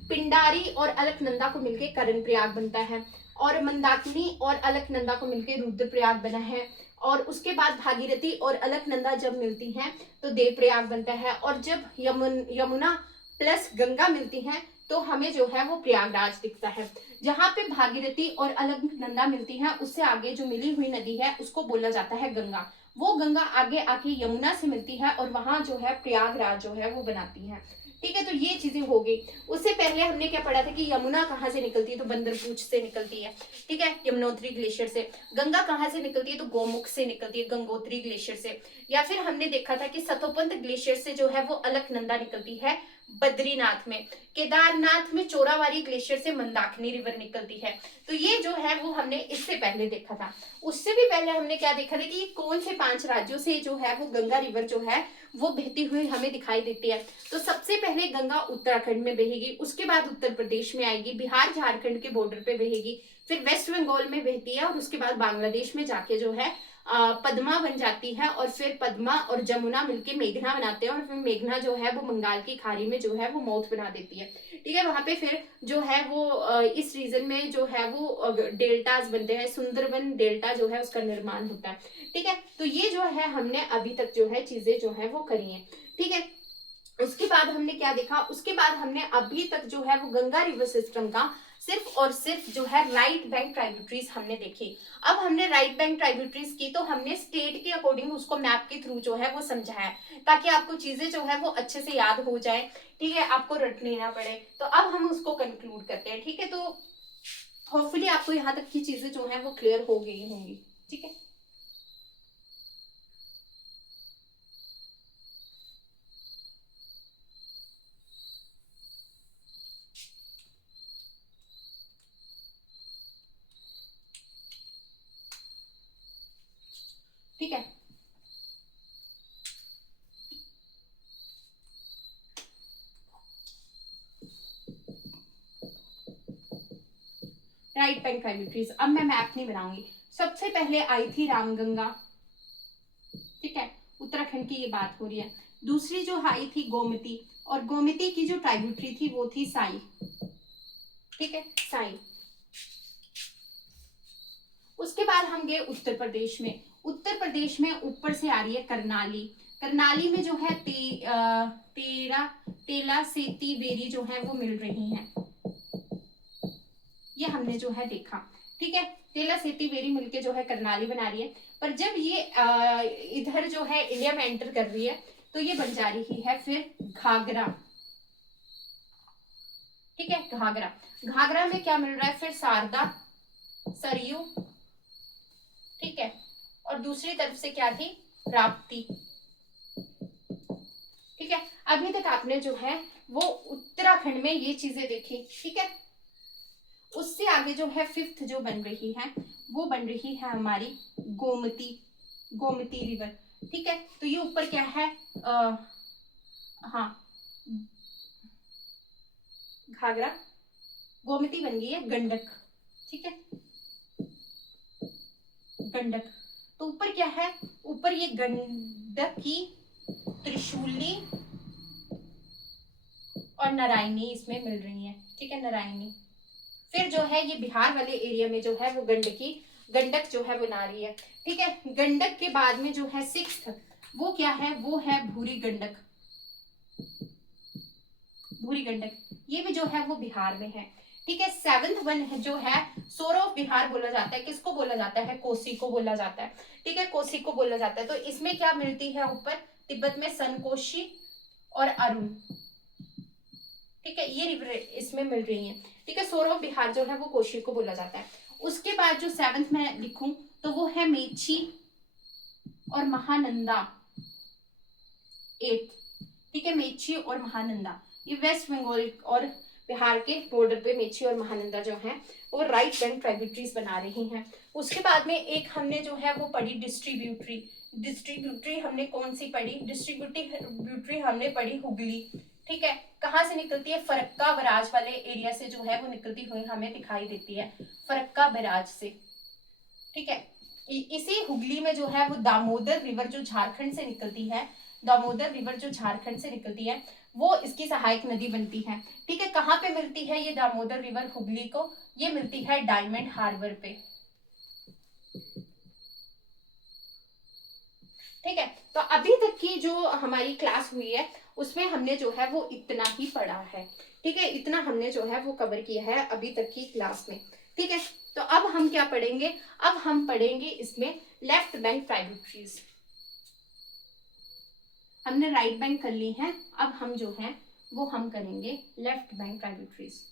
पिंडारी और अलकनंदा को मिलके करण प्रयाग बनता है। और मंदाकिनी और अलकनंदा को मिलके रुद्र प्रयाग बना है। और उसके बाद भागीरथी और अलकनंदा जब मिलती हैं तो देव प्रयाग बनता है। और जब यमुना प्लस गंगा मिलती हैं तो हमें जो है वो प्रयागराज दिखता है। जहाँ पे भागीरथी और अलकनंदा मिलती है, उससे आगे जो मिली हुई नदी है उसको बोला जाता है गंगा। वो गंगा आगे आके यमुना से मिलती है और वहां जो है प्रयागराज जो है वो बनाती है। ठीक है, तो ये चीजें हो गई। उससे पहले हमने क्या पढ़ा था कि यमुना कहाँ से निकलती है, तो बंदरपूछ से निकलती है। ठीक है, यमुनोत्री ग्लेशियर से। गंगा कहाँ से निकलती है, तो गोमुख से निकलती है, गंगोत्री ग्लेशियर से। या फिर हमने देखा था कि सतोपंत ग्लेशियर से जो है वो अलकनंदा निकलती है बद्रीनाथ में। केदारनाथ में चोरावारी ग्लेशियर से मंदाकिनी रिवर निकलती है। तो ये जो है वो हमने इससे पहले देखा था। उससे भी पहले हमने क्या देखा था कि कौन से 5 राज्यों से जो है वो गंगा रिवर जो है वो बहती हुई हमें दिखाई देती है। तो सबसे पहले गंगा उत्तराखंड में बहेगी, उसके बाद उत्तर प्रदेश में आएगी, बिहार झारखंड के बॉर्डर पे बहेगी, फिर वेस्ट बंगाल में बहती है और उसके बाद बांग्लादेश में जाके जो है पद्मा बन जाती है। और फिर पद्मा और जमुना मिलके मेघना बनाते हैं और फिर मेघना जो है वो बंगाल की खाड़ी में जो है वो मौत बना देती है। ठीक है, वहां पे फिर जो है वो इस रीजन में जो है वो डेल्टाज बनते हैं, सुंदरबन डेल्टा जो है उसका निर्माण होता है। ठीक है, तो ये जो है हमने अभी तक जो है चीजें जो है वो करी है। ठीक है, उसके बाद हमने क्या देखा, उसके बाद हमने अभी तक जो है वो गंगा रिवर सिस्टम का सिर्फ और सिर्फ जो है राइट बैंक ट्राइब्यूटरीज हमने देखी। अब हमने राइट बैंक ट्राइब्यूटरीज की तो हमने स्टेट के अकॉर्डिंग उसको मैप के थ्रू जो है वो समझाया, ताकि आपको चीजें जो है वो अच्छे से याद हो जाए। ठीक है, आपको रटने ना पड़े। तो अब हम उसको कंक्लूड करते हैं। ठीक है, तो होपफुली आपको यहाँ तक की चीजें जो है वो क्लियर हो गई होंगी। ठीक है, ठीक है। राइट बैंक ट्राइब्यूटरीज, अब मैं मैप नहीं बनाऊंगी। सबसे पहले आई थी रामगंगा। ठीक है, उत्तराखंड की ये बात हो रही है। दूसरी जो आई थी गोमती, और गोमती की जो ट्राइब्यूटरी थी वो थी साई। ठीक है, साई। उसके बाद हम गए उत्तर प्रदेश में। उत्तर प्रदेश में ऊपर से आ रही है करनाली। करनाली में जो है तेला सेती बेरी जो है वो मिल रही हैं। ये हमने जो है देखा। ठीक है, तेला सेती बेरी मिलके जो है करनाली बना रही है। पर जब ये इधर जो है इंडिया में एंटर कर रही है तो ये बन जा रही है फिर घाघरा। ठीक है, घाघरा। घाघरा में क्या मिल रहा है फिर शारदा, सरयू। ठीक है, और दूसरी तरफ से क्या थी, राप्ती। ठीक है, अभी तक आपने जो है वो उत्तराखंड में ये चीजें देखी। ठीक है, उससे आगे जो है फिफ्थ जो बन रही है वो बन रही है हमारी गोमती, गोमती रिवर। ठीक है, तो ये ऊपर क्या है, हाँ, घाघरा, गोमती बन गई है गंडक। ठीक है, गंडक। तो ऊपर क्या है, ऊपर ये गंडक की, त्रिशूली और नारायणी इसमें मिल रही है। ठीक है, नारायणी। फिर जो है ये बिहार वाले एरिया में जो है वो गंडकी, गंडक जो है बना रही है। ठीक है, गंडक के बाद में जो है सिक्स्थ वो क्या है, वो है भूरी गंडक। भूरी गंडक ये भी जो है वो बिहार में है। ठीक है, सेवंथ वन है जो है सोर ऑफ बिहार बोला जाता है। किसको बोला जाता है, कोसी को बोला जाता है। ठीक है, कोसी को बोला जाता है। तो इसमें क्या मिलती है ऊपर, तिब्बत में सनकोशी और अरुण। ठीक है, ये रिवर इसमें मिल रही है। ठीक है, सोर ऑफ बिहार जो है वो कोशी को बोला जाता है। उसके बाद जो सेवंथ में लिखूं तो वो है मेची और महानंदा, एट। ठीक है, मेची और महानंदा ये वेस्ट बंगाल और बिहार के बॉर्डर पे मेची और महानंदा जो है वो राइट बैंक ट्राइब्यूटरीज बना रही हैं। उसके बाद में एक हमने जो है वो पढ़ी डिस्ट्रीब्यूटरी। डिस्ट्रीब्यूटरी हमने कौन सी पढ़ी, डिस्ट्रीब्यूटरी हमने पढ़ी हुगली। ठीक है, कहाँ से निकलती है, फरक्का बराज वाले एरिया से जो है वो निकलती हुई हमें दिखाई देती है, फरक्का बराज से। ठीक है, इसी हुगली में जो है वो दामोदर रिवर जो झारखंड से निकलती है, दामोदर रिवर जो झारखंड से निकलती है वो इसकी सहायक नदी बनती है। ठीक है, कहाँ पे मिलती है ये दामोदर रिवर हुगली को, ये मिलती है डायमंड हार्बर पे। ठीक है, तो अभी तक की जो हमारी क्लास हुई है उसमें हमने जो है वो इतना ही पढ़ा है, ठीक है, इतना हमने जो है वो कवर किया है अभी तक की क्लास में, ठीक है। तो अब हम क्या पढ़ेंगे, अब हम पढ़ेंगे इसमें लेफ्ट बैंक ट्राइब्यूटरीज। हमने राइट बैंक कर ली है, अब हम जो है वो हम करेंगे लेफ्ट बैंक ट्राइब्यूटरीज।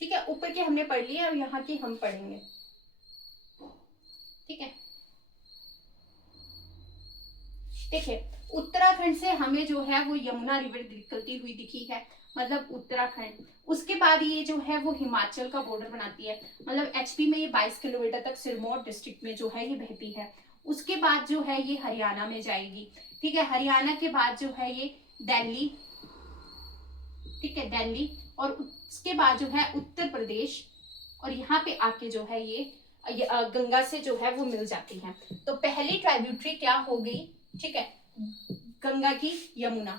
ठीक है, ऊपर की हमने पढ़ ली है और यहाँ की हम पढ़ेंगे, ठीक है। देखिए, उत्तराखंड से हमें जो है वो यमुना रिवर निकलती हुई दिखी है, मतलब उत्तराखंड। उसके बाद ये जो है वो हिमाचल का बॉर्डर बनाती है, मतलब एचपी में ये 22 किलोमीटर तक सिरमौर डिस्ट्रिक्ट में जो है ये बहती है। उसके बाद जो है ये हरियाणा में जाएगी, ठीक है। हरियाणा के बाद जो है ये दिल्ली, ठीक है, दिल्ली, और उसके बाद जो है उत्तर प्रदेश, और यहाँ पे आके जो है ये गंगा से जो है वो मिल जाती है। तो पहली ट्राइब्यूटरी क्या हो गई, ठीक है, गंगा की यमुना,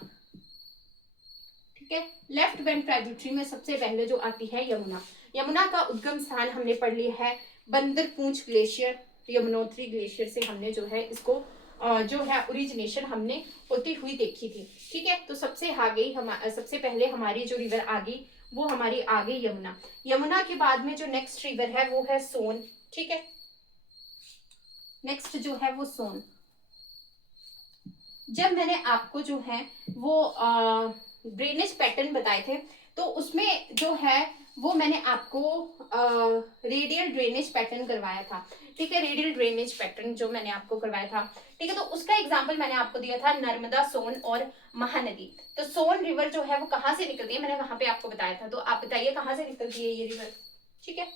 ठीक है। लेफ्ट बैंक ट्राइब्यूटरी में सबसे पहले जो आती है यमुना। यमुना का उद्गम स्थान हमने पढ़ लिया है, बंदरपूंछ ग्लेशियर, यमुनोत्री ग्लेशियर से हमने जो है इसको जो है ओरिजिनेशन हमने होती हुई देखी थी, ठीक है। तो सबसे सबसे पहले हमारी जो रिवर आ गई वो हमारी आ गई यमुना। यमुना के बाद में जो नेक्स्ट रिवर है वो है सोन, ठीक है। नेक्स्ट जो है वो सोन। जब मैंने आपको जो है वो ड्रेनेज पैटर्न बताए थे, तो उसमें जो है वो मैंने आपको रेडियल ड्रेनेज पैटर्न करवाया था, ठीक है। रेडियल ड्रेनेज पैटर्न जो मैंने आपको करवाया था, ठीक है। तो उसका एग्जांपल मैंने आपको दिया था नर्मदा, सोन और महानदी। तो सोन रिवर जो है वो कहाँ से निकलती है, मैंने वहां पे आपको बताया था। तो आप बताइए कहाँ से निकलती है ये रिवर, ठीक है।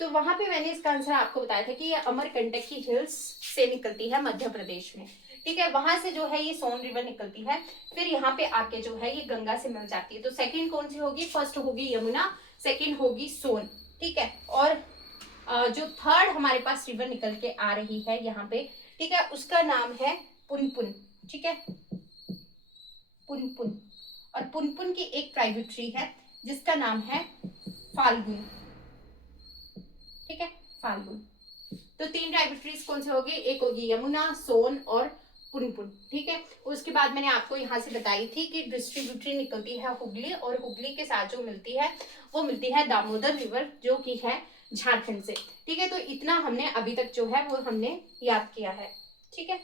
तो वहां पे मैंने इसका आंसर आपको बताया था कि ये अमरकंटक की हिल्स से निकलती है मध्य प्रदेश में, ठीक है। वहां से जो है ये सोन रिवर निकलती है, फिर यहाँ पे आके जो है ये गंगा से मिल जाती है। तो सेकंड कौन सी होगी, फर्स्ट होगी यमुना, सेकंड होगी सोन, ठीक है। और जो थर्ड हमारे पास रिवर निकल के आ रही है यहाँ पे, ठीक है, उसका नाम है पुनपुन, ठीक है, पुनपुन। और पुनपुन की एक ट्राइब्यूटरी है जिसका नाम है फाल्गुन, ठीक है, फाल्गुन। तो तीन ट्राइब्यूटरीज कौन से होगी, एक होगी यमुना, सोन और पुनपुन, ठीक है। उसके बाद मैंने आपको यहाँ से बताई थी कि डिस्ट्रीब्यूटरी निकलती है हुगली, और हुगली के साथ जो मिलती है वो मिलती है दामोदर रिवर, जो कि है झारखंड से, ठीक है। तो इतना हमने अभी तक जो है वो हमने याद किया है, ठीक है।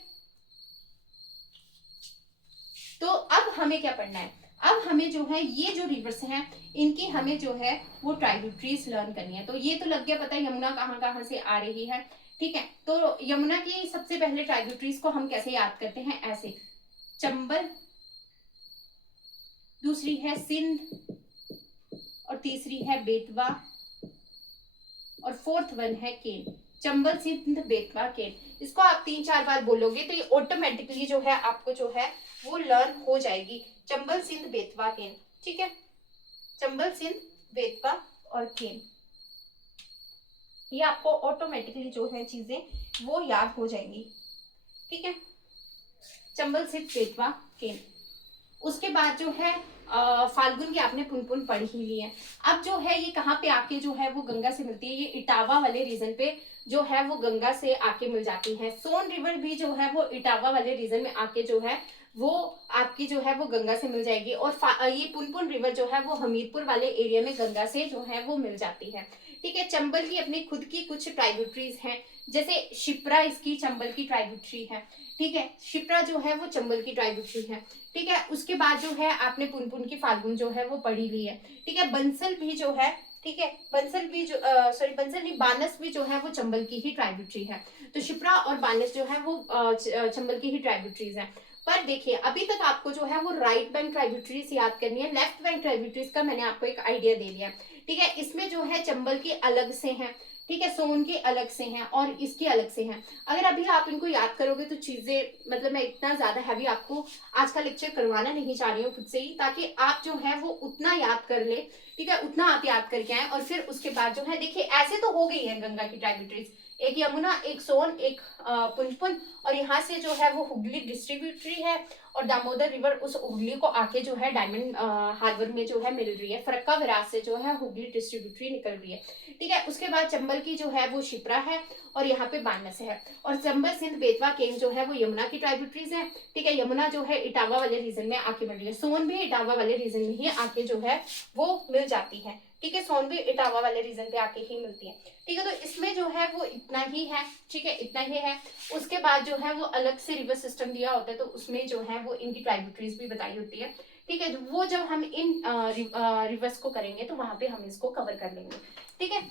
तो अब हमें क्या पढ़ना है, अब हमें जो है ये जो रिवर्स हैं इनकी हमें जो है वो ट्राइब्यूटरीज लर्न करनी है। तो ये तो लग गया पता है यमुना कहाँ कहाँ से आ रही है, ठीक है। तो यमुना की सबसे पहले ट्राइब्यूटरीज को हम कैसे याद करते हैं, ऐसे, चंबल, दूसरी है सिंध, और तीसरी है बेतवा, और फोर्थ वन है केन। चंबल, सिंध, बेतवा, केन। इसको आप 3-4 बार बोलोगे तो ये ऑटोमेटिकली जो है आपको जो है वो लर्न हो जाएगी, चंबल, सिंध, बेतवा, केन, ठीक है। चंबल, सिंध, बेतवा और केन, ये आपको ऑटोमेटिकली जो है चीजें वो याद हो जाएंगी, ठीक है। चंबल, सिंध, बेतवा, केन। उसके बाद जो है फाल्गुन की आपने पुनपुन पढ़ ही ली है। अब जो है ये कहाँ पे आके जो है वो गंगा से मिलती है, ये इटावा वाले रीजन पे जो है वो गंगा से आके मिल जाती है। सोन रिवर भी जो है वो इटावा वाले रीजन में आके जो है वो आपकी जो है वो गंगा से मिल जाएगी। और ये पुनपुन रिवर जो है वो हमीरपुर वाले एरिया में गंगा से जो है वो मिल जाती है, ठीक है। चंबल की अपनी खुद की कुछ ट्राइब्यूटरीज हैं, जैसे शिप्रा इसकी चंबल की ट्राइब्यूटरी है, ठीक है। शिप्रा जो है वो चंबल की ट्राइब्यूटरी है, ठीक है। उसके बाद जो है आपने पुनपुन की फाल्गुन जो है वो पढ़ी ली है, ठीक है। बंसल भी जो है, ठीक है, बंसल भी जो सॉरी बंसल नहीं, बानस भी जो है वो चंबल की ही ट्राइब्यूटरी है। तो शिप्रा और बानस जो है वो चंबल की ही ट्राइब्यूटरीज है। पर देखिए अभी तक आपको जो है वो राइट बैंक ट्राइब्यूटरीज याद करनी है, लेफ्ट बैंक ट्राइब्यूटरीज का मैंने आपको एक आइडिया दे दिया, ठीक है। इसमें जो है चंबल की अलग से हैं, ठीक है, सोन के अलग से हैं और इसके अलग से हैं। अगर अभी आप इनको याद करोगे तो चीजें, मतलब मैं इतना ज्यादा हैवी आपको आज का लेक्चर करवाना नहीं चाह रही हूँ खुद से ही, ताकि आप जो है वो उतना याद कर ले, ठीक है, उतना आप याद करके आए। और फिर उसके बाद जो है देखिए ऐसे तो हो गई है गंगा की ट्राइब्यूटरीज, एक यमुना, एक सोन, एक पुनपुन, और यहाँ से जो है वो हुगली डिस्ट्रीब्यूटरी है, और दामोदर रिवर उस हुगली को आके जो है डायमंड हार्बर में जो है मिल रही है, फरक्का विराज से जो है हुगली डिस्ट्रीब्यूटरी निकल रही है, ठीक है। उसके बाद चंबल की जो है वो शिप्रा है, और यहाँ पे बानस है, और चंबल सिंध बेतवा केम जो है वो यमुना की ट्राइब्यूटरीज है, ठीक है। यमुना जो है इटावा वाले रीजन में आके मिल रही है, सोन भी इटावा वाले रीजन में ही आके जो है वो मिल जाती है, ठीक है। सोन भी इटावा वाले रीजन पे आके ही मिलती है, ठीक है। तो इसमें जो है वो इतना ही है, ठीक है, इतना ही है। उसके बाद जो है वो अलग से रिवर सिस्टम दिया होता है, तो उसमें जो है वो इनकी ट्राइब्यूटरीज भी बताई होती है, ठीक है। वो जब हम इन रिवर्स को करेंगे तो वहां पे हम इसको कवर कर लेंगे, ठीक है।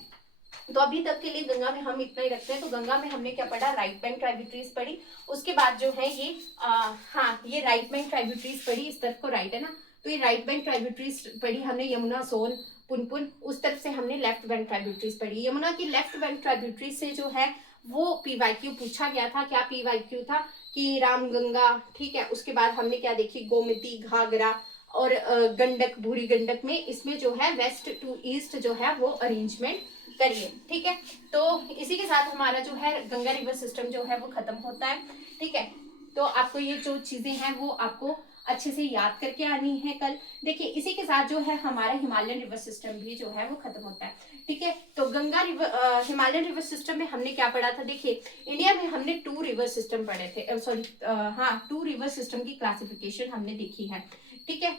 तो अभी तक के लिए गंगा में हम इतना ही रखते हैं। तो गंगा में हमने क्या पढ़ा, राइट बैंक ट्राइब्यूटरीज पढ़ी, उसके बाद जो है ये हाँ ये राइट बैंक ट्राइब्यूटरीज पढ़ी, इस तरफ को राइट है ना, तो ये राइट बैंक ट्राइब्यूटरीज पढ़ी हमने, यमुना, सोन, पुनपुन। उस तरफ से हमने लेफ्ट बैंक ट्राइब्यूटरीज पढ़ी। यमुना की लेफ्ट बैंक ट्राइब्यूटरीज से जो है वो पीवाईक्यू पूछा गया था। क्या पीवाईक्यू था कि रामगंगा, ठीक है। उसके बाद हमने क्या देखी, गोमती, घाघरा और गंडक, बूढ़ी गंडक में इसमें जो है वेस्ट टू ईस्ट जो है वो अरेंजमेंट करिए, ठीक है। तो इसी के साथ हमारा जो है गंगा रिवर सिस्टम जो है वो खत्म होता है, ठीक है। तो आपको ये जो चीजें हैं वो आपको अच्छे से याद करके आनी है कल। देखिए इसी के साथ जो है हमारा हिमालयन रिवर सिस्टम भी जो है वो खत्म होता है, ठीक है। तो Ganga river, Himalayan river system में हमने क्या पढ़ा था, देखिए इंडिया में हमने 2 रिवर सिस्टम पढ़े थे, सॉरी हाँ 2 रिवर सिस्टम की क्लासिफिकेशन हमने देखी है, ठीक है।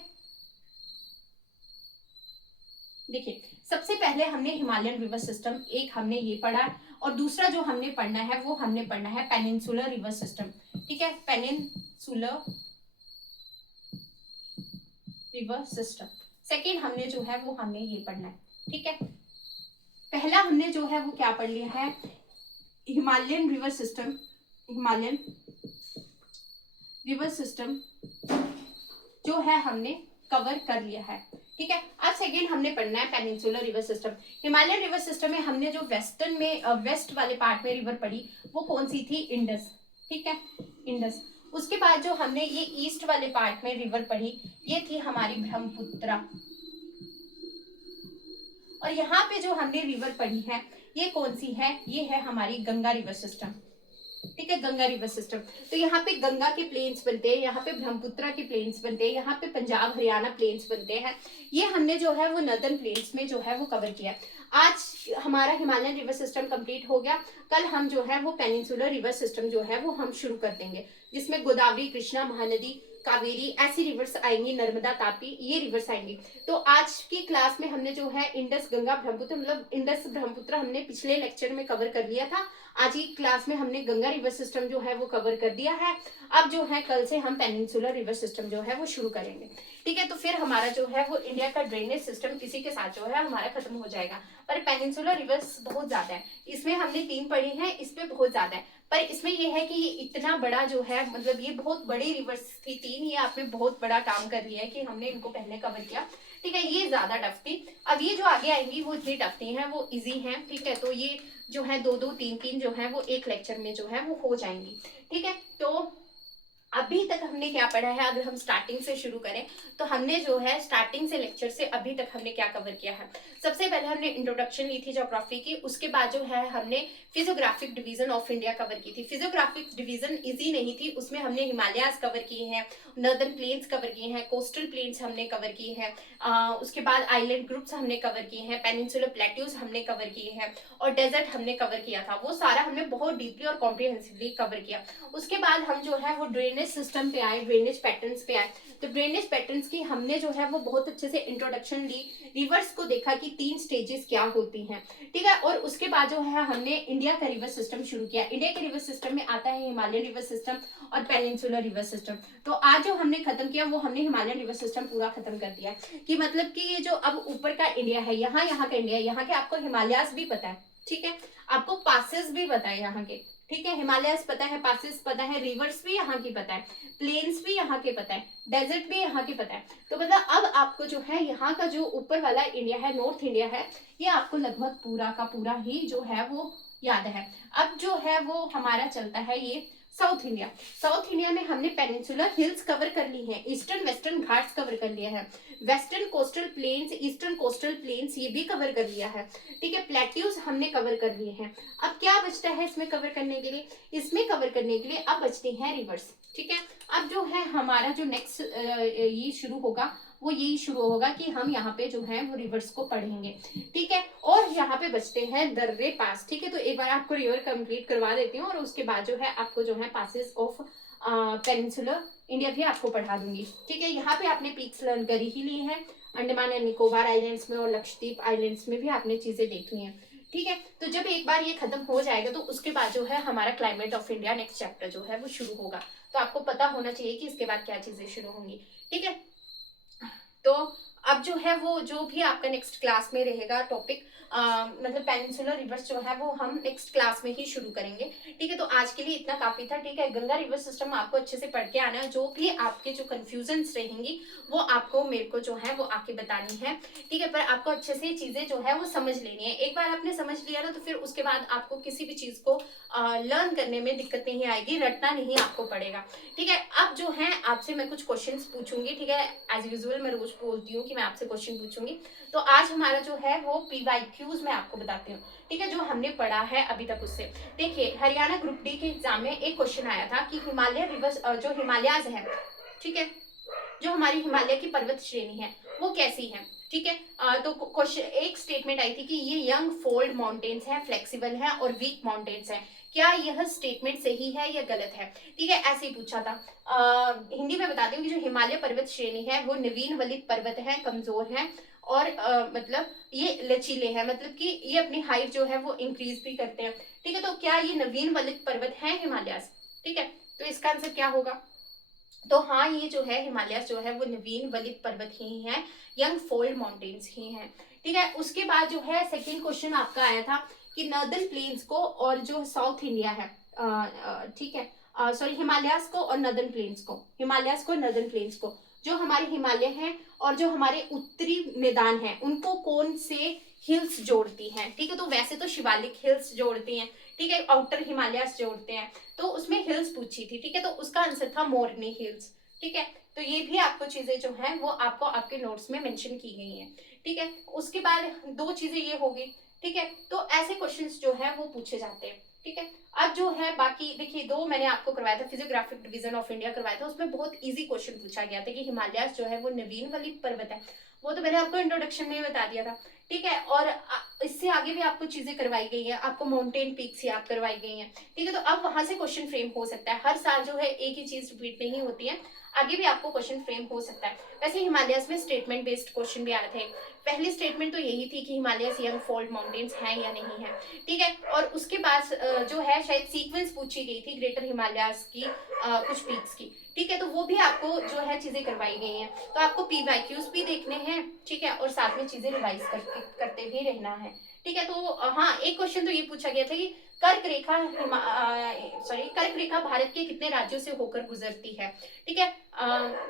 देखिए सबसे पहले हमने हिमालयन रिवर सिस्टम एक हमने ये पढ़ा, और दूसरा जो हमने पढ़ना है वो हमने पढ़ना है पेनिनसुलर रिवर सिस्टम, ठीक है, पेनिनसुलर रिवर सिस्टम। सेकेंड हमने जो है वो हमने ये पढ़ना है, ठीक है। पहला हमने जो है वो क्या पढ़ लिया है, Himalayan river system, Himalayan river system जो है हमने कवर कर लिया है, ठीक है। अब सेकेंड हमने पढ़ना है peninsular river system. Himalayan river system में हमने जो वेस्टर्न में वेस्ट वाले पार्ट में रिवर पढ़ी वो कौन सी थी, इंडस, ठीक है, इंडस। उसके बाद जो हमने ये ईस्ट वाले पार्ट में रिवर पढ़ी ये थी हमारी ब्रह्मपुत्रा, और यहाँ पे जो हमने रिवर पढ़ी है ये कौन सी है, ये है हमारी गंगा रिवर सिस्टम, ठीक है, गंगा रिवर सिस्टम। तो यहाँ पे गंगा के प्लेन्स बनते हैं, यहाँ पे ब्रह्मपुत्रा के प्लेन्स बनते हैं, यहाँ पे पंजाब हरियाणा प्लेन्स बनते हैं। ये हमने जो है वो नॉर्दर्न प्लेन्स में जो है वो कवर किया। आज हमारा हिमालयन रिवर सिस्टम कंप्लीट हो गया। कल हम जो है वो पेनिनसुलर रिवर सिस्टम जो है वो हम शुरू कर देंगे, जिसमें गोदावरी, कृष्णा, महानदी, कावेरी ऐसी रिवर्स आएंगी, नर्मदा, तापी, ये रिवर्स आएंगी। तो आज की क्लास में हमने जो है इंडस, गंगा, ब्रह्मपुत्र, मतलब इंडस ब्रह्मपुत्र हमने पिछले लेक्चर में कवर कर लिया था। आज की क्लास में हमने गंगा रिवर सिस्टम जो है वो कवर कर दिया है। अब जो है कल से हम पेनिनसुलर रिवर सिस्टम जो है वो शुरू करेंगे, ठीक है। तो फिर हमारा जो है वो इंडिया का ड्रेनेज सिस्टम इसी के साथ जो है हमारा खत्म हो जाएगा। पर पेनिनसुलर रिवर्स बहुत ज्यादा है, इसमें हमने 3 पढ़ी है, इसमें बहुत ज्यादा है। पर इसमें ये है कि ये इतना बड़ा जो है, मतलब ये बहुत बड़ी रिवर्स थी 3, ये आपने बहुत बड़ा काम कर लिया है कि हमने इनको पहले कवर किया, ठीक है। ये ज्यादा टफ थी। अब ये जो आगे आएंगी वो इतनी टफ नहीं है, वो इजी है, ठीक है। तो ये जो है 2-2, 3-3 जो है वो एक लेक्चर में जो है वो हो जाएंगी, ठीक है। तो अभी तक हमने क्या पढ़ा है, अगर हम स्टार्टिंग से शुरू करें तो हमने जो है स्टार्टिंग से लेक्चर से अभी तक हमने क्या कवर किया है। सबसे पहले हमने इंट्रोडक्शन ली थी ज्योग्राफी की, उसके बाद जो है हमने physiographic division of India cover की थी। फिजियोग्राफिक डिवीजन इजी नहीं थी, उसमें हमने हिमालयाज कवर किए हैं, नॉर्दर्न प्लेन्स कवर किए हैं, कोस्टल प्लेन्स हमने कवर किए हैं, उसके बाद आइलैंड ग्रुप्स हमने कवर किए हैं, पेनिनसुलर प्लेट्यूज हमने कवर किए हैं, और डेजर्ट हमने कवर किया था। वो सारा हमने बहुत डीपली और कॉम्प्रिहेंसिवली कवर किया। उसके बाद हम जो है वो ड्रेनेज सिस्टम पे आए, ड्रेनेज पैटर्न्स पे आए। तो ड्रेनेज पैटर्न्स की हमने जो है वो बहुत अच्छे से इंट्रोडक्शन ली, रिवर्स को देखा कि 3 स्टेजेस क्या होती हैं, ठीक है। और उसके बाद जो है हमने इंडिया का रिवर सिस्टम शुरू किया। इंडिया के रिवर सिस्टम में आता है हिमालयन रिवर सिस्टम और पेनिनसुलर रिवर सिस्टम। तो आज जो हमने खत्म किया वो हमने हिमालयन रिवर सिस्टम पूरा खत्म कर दिया, कि मतलब कि ये जो अब ऊपर का इंडिया है, यहाँ का इंडिया, यहाँ के आपको हिमालयास भी पता है, ठीक है, आपको पासेस भी पता है यहाँ के, ठीक है, हिमालयस पता है, पासेस पता है, रिवर्स भी यहाँ की पता है, प्लेन्स भी यहाँ के पता है, डेजर्ट भी यहाँ के पता है। तो मतलब अब आपको जो है यहाँ का जो ऊपर वाला इंडिया है, नॉर्थ इंडिया है, ये आपको लगभग पूरा का पूरा ही जो है वो याद है। अब जो है वो हमारा चलता है ये साउथ इंडिया। साउथ इंडिया में हमने पेनिनसुलर हिल्स कवर कर ली हैं, ईस्टर्न वेस्टर्न घाट्स कवर कर लिया है, western coastal planes, eastern coastal planes ये भी कवर कर लिया है, ठीक है, प्लेट्यूज हमने कवर कर लिए हैं। अब क्या बचता है इसमें कवर करने के लिए, इसमें कवर करने के लिए अब बचते हैं रिवर्स, ठीक है। अब जो है हमारा जो नेक्स्ट ये शुरू होगा वो यही शुरू होगा कि हम यहाँ पे जो है वो रिवर्स को पढ़ेंगे, ठीक है। और यहाँ पे बचते हैं दर्रे पास, ठीक है। तो एक बार आपको रिवर कंप्लीट करवा देती हूँ और उसके बाद जो है आपको जो है पासेस ऑफ पेनिनसुलर इंडिया भी आपको पढ़ा दूंगी, ठीक है। यहाँ पे आपने पीक्स लर्न कर ही लिए हैं, अंडमान एंड निकोबार आइलैंड्स में और लक्षद्वीप आइलैंड्स में भी आपने चीजें देख ली हैं, ठीक है। तो जब एक बार ये खत्म हो जाएगा तो उसके बाद जो है हमारा climate of India next chapter जो है वो शुरू होगा। तो आपको पता होना चाहिए कि इसके बाद क्या चीजें शुरू होंगी, ठीक है। तो अब जो है वो जो भी आपका नेक्स्ट क्लास में रहेगा टॉपिक, मतलब पेनिनसुलर रिवर्स जो है वो हम नेक्स्ट क्लास में ही शुरू करेंगे, ठीक है। तो आज के लिए इतना काफी था, ठीक है। गंगा रिवर सिस्टम आपको अच्छे से पढ़ के आना है, जो भी आपके जो कंफ्यूजन्स रहेंगी वो आपको मेरे को जो है वो आके बतानी है, ठीक है। पर आपको अच्छे से चीजें जो है वो समझ लेनी है। एक बार आपने समझ लिया ना तो फिर उसके बाद आपको किसी भी चीज को लर्न करने में दिक्कत नहीं आएगी, रटना नहीं आपको पड़ेगा, ठीक है। अब जो है आपसे मैं कुछ क्वेश्चंस पूछूंगी, ठीक है। एज यूजुअल मैं रोज बोलती हूँ कि मैं आपसे क्वेश्चन पूछूंगी। तो आज हमारा जो है वो PYQs मैं आपको बताती हूँ, ठीक है, जो हमने पढ़ा है अभी तक उससे। देखिए हरियाणा ग्रुप डी के एग्जाम में एक क्वेश्चन आया था कि हिमालय रिवर्स जो हिमालयाज है, ठीक है, जो हमारी हिमालय की पर्वत श्रेणी है वो कैसी है, ठीक है। तो क्वेश्चन एक स्टेटमेंट आई थी कि ये यंग फोल्ड माउंटेन्स है, फ्लेक्सिबल है और वीक माउंटेन्स है। क्या यह स्टेटमेंट सही है या गलत है, ठीक है, ऐसे ही पूछा था। हिंदी में बताती हूँ कि जो हिमालय पर्वत श्रेणी है वो नवीन वलित पर्वत है, कमजोर है और मतलब ये लचीले हैं, मतलब कि ये अपनी हाइट जो है वो इंक्रीज भी करते हैं, ठीक है। तो क्या ये नवीन वलित पर्वत है हिमालय, ठीक है। तो इसका आंसर क्या होगा, तो हाँ ये जो है हिमालय जो है वो नवीन वलित पर्वत ही है, यंग फोल्ड माउंटेन्स ही हैं, ठीक है। उसके बाद जो है सेकंड क्वेश्चन आपका आया था कि नॉर्दर्न प्लेन्स को और जो साउथ इंडिया है, ठीक है, सॉरी हिमालयास को और नॉर्दर्न प्लेन्स को, हिमालयास को नॉर्दर्न प्लेन्स को, जो हमारे हिमालय हैं और जो हमारे उत्तरी मैदान हैं उनको कौन से हिल्स जोड़ती हैं, ठीक है। तो वैसे तो शिवालिक हिल्स जोड़ती हैं, ठीक है, आउटर हिमालयास जोड़ते हैं, तो उसमें हिल्स पूछी थी, ठीक है। तो उसका आंसर था मोरनी हिल्स, ठीक है। तो ये भी आपको चीजें जो है वो आपको आपके नोट्स में मेंशन की गई हैं, ठीक है। उसके बाद दो चीजें ये होगी, ठीक है। तो ऐसे क्वेश्चंस जो है वो पूछे जाते हैं, ठीक है। अब जो है बाकी देखिए दो मैंने आपको करवाया था, फिजियोग्राफिक डिवीजन ऑफ इंडिया करवाया था, उसमें बहुत इजी क्वेश्चन पूछा गया था कि हिमालय जो है वो नवीन वलित पर्वत है, वो तो मैंने आपको इंट्रोडक्शन में ही बता दिया था, ठीक है। और इससे आगे भी आपको चीजें करवाई गई है, आपको माउंटेन पीक्स याद करवाई गई हैं, ठीक है। तो अब वहां से क्वेश्चन फ्रेम हो सकता है, हर साल जो है एक ही चीज रिपीट नहीं होती है, आगे भी आपको क्वेश्चन फ्रेम हो सकता है। वैसे हिमालयस में स्टेटमेंट बेस्ड क्वेश्चन भी आए थे। पहली स्टेटमेंट तो यही थी कि हिमालयस यंग फोल्ड माउंटेन्स हैं या नहीं है, ठीक है। और उसके बाद जो है शायद सीक्वेंस पूछी गई थी ग्रेटर हिमालयस की कुछ पीक्स की, ठीक है। तो वो भी आपको जो है चीजें करवाई गई हैं। तो आपको PYQs भी देखने हैं, ठीक है, और साथ में चीजें रिवाइज करते भी रहना है, ठीक है। तो हाँ एक क्वेश्चन तो ये पूछा गया था कि कर्क रेखा कर्क रेखा भारत के कितने राज्यों से होकर गुजरती है, ठीक है।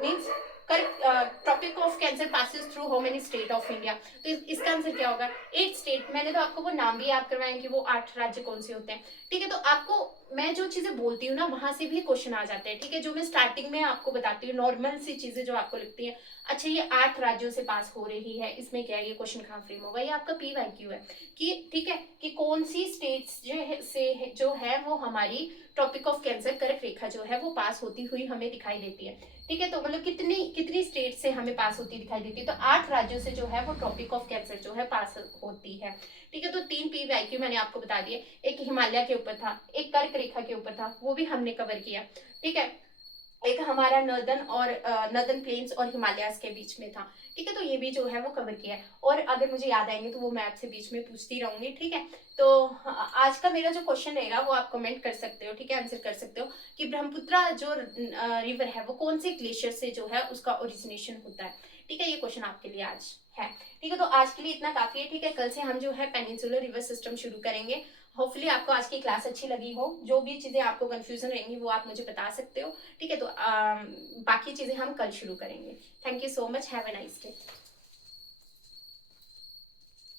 Means tropic of cancer passes through how many state of India, तो इसका आंसर क्या होगा, 8 स्टेट। मैंने तो आपको वो नाम भी याद करवाए कि वो 8 राज्य कौन से होते हैं, ठीक है। तो आपको मैं जो चीजें बोलती हूँ ना वहां से भी क्वेश्चन आ जाते हैं, ठीक है। जो मैं स्टार्टिंग में आपको बताती हूँ नॉर्मल सी चीजें जो आपको लगती है, अच्छा ये 8 राज्यों से पास हो रही है, इसमें क्या है, ये क्वेश्चन कहाँ फ्रेम होगा, ये आपका PYQ है कि ठीक है कि कौन सी स्टेट्स जो है वो हमारी ट्रॉपिक ऑफ कैंसर कर्क रेखा जो है वो पास होती हुई हमें दिखाई देती है, ठीक है। तो मतलब कितनी कितनी स्टेट से हमें पास होती दिखाई देती है, तो 8 राज्यों से जो है वो ट्रॉपिक ऑफ कैंसर जो है पास होती है, ठीक है। तो 3 PYQ मैंने आपको बता दिए, एक हिमालय के ऊपर था, एक कर्क रेखा के ऊपर था, वो भी हमने कवर किया, ठीक है। एक हमारा नर्दर्न प्लेन्स और हिमालयास के बीच में था, ठीक है। तो ये भी जो है वो कवर किया है, और अगर मुझे याद आएंगे तो वो मैं आपसे बीच में पूछती रहूंगी, ठीक है। तो आज का मेरा जो क्वेश्चन रहेगा वो आप कमेंट कर सकते हो, ठीक है, आंसर कर सकते हो कि ब्रह्मपुत्र जो रिवर है वो कौन से ग्लेशियर से जो है उसका ओरिजिनेशन होता है, ठीक है। ये क्वेश्चन आपके लिए आज है, ठीक है। तो आज के लिए इतना काफी है, ठीक है। कल से हम जो है पेनिनसुलर रिवर सिस्टम शुरू करेंगे, होपफुली आपको आज की क्लास अच्छी लगी हो। जो भी चीज़ें आपको कंफ्यूजन रहेंगी वो आप मुझे बता सकते हो, ठीक है। तो बाकी चीज़ें हम कल शुरू करेंगे। Thank you so much, have a nice day.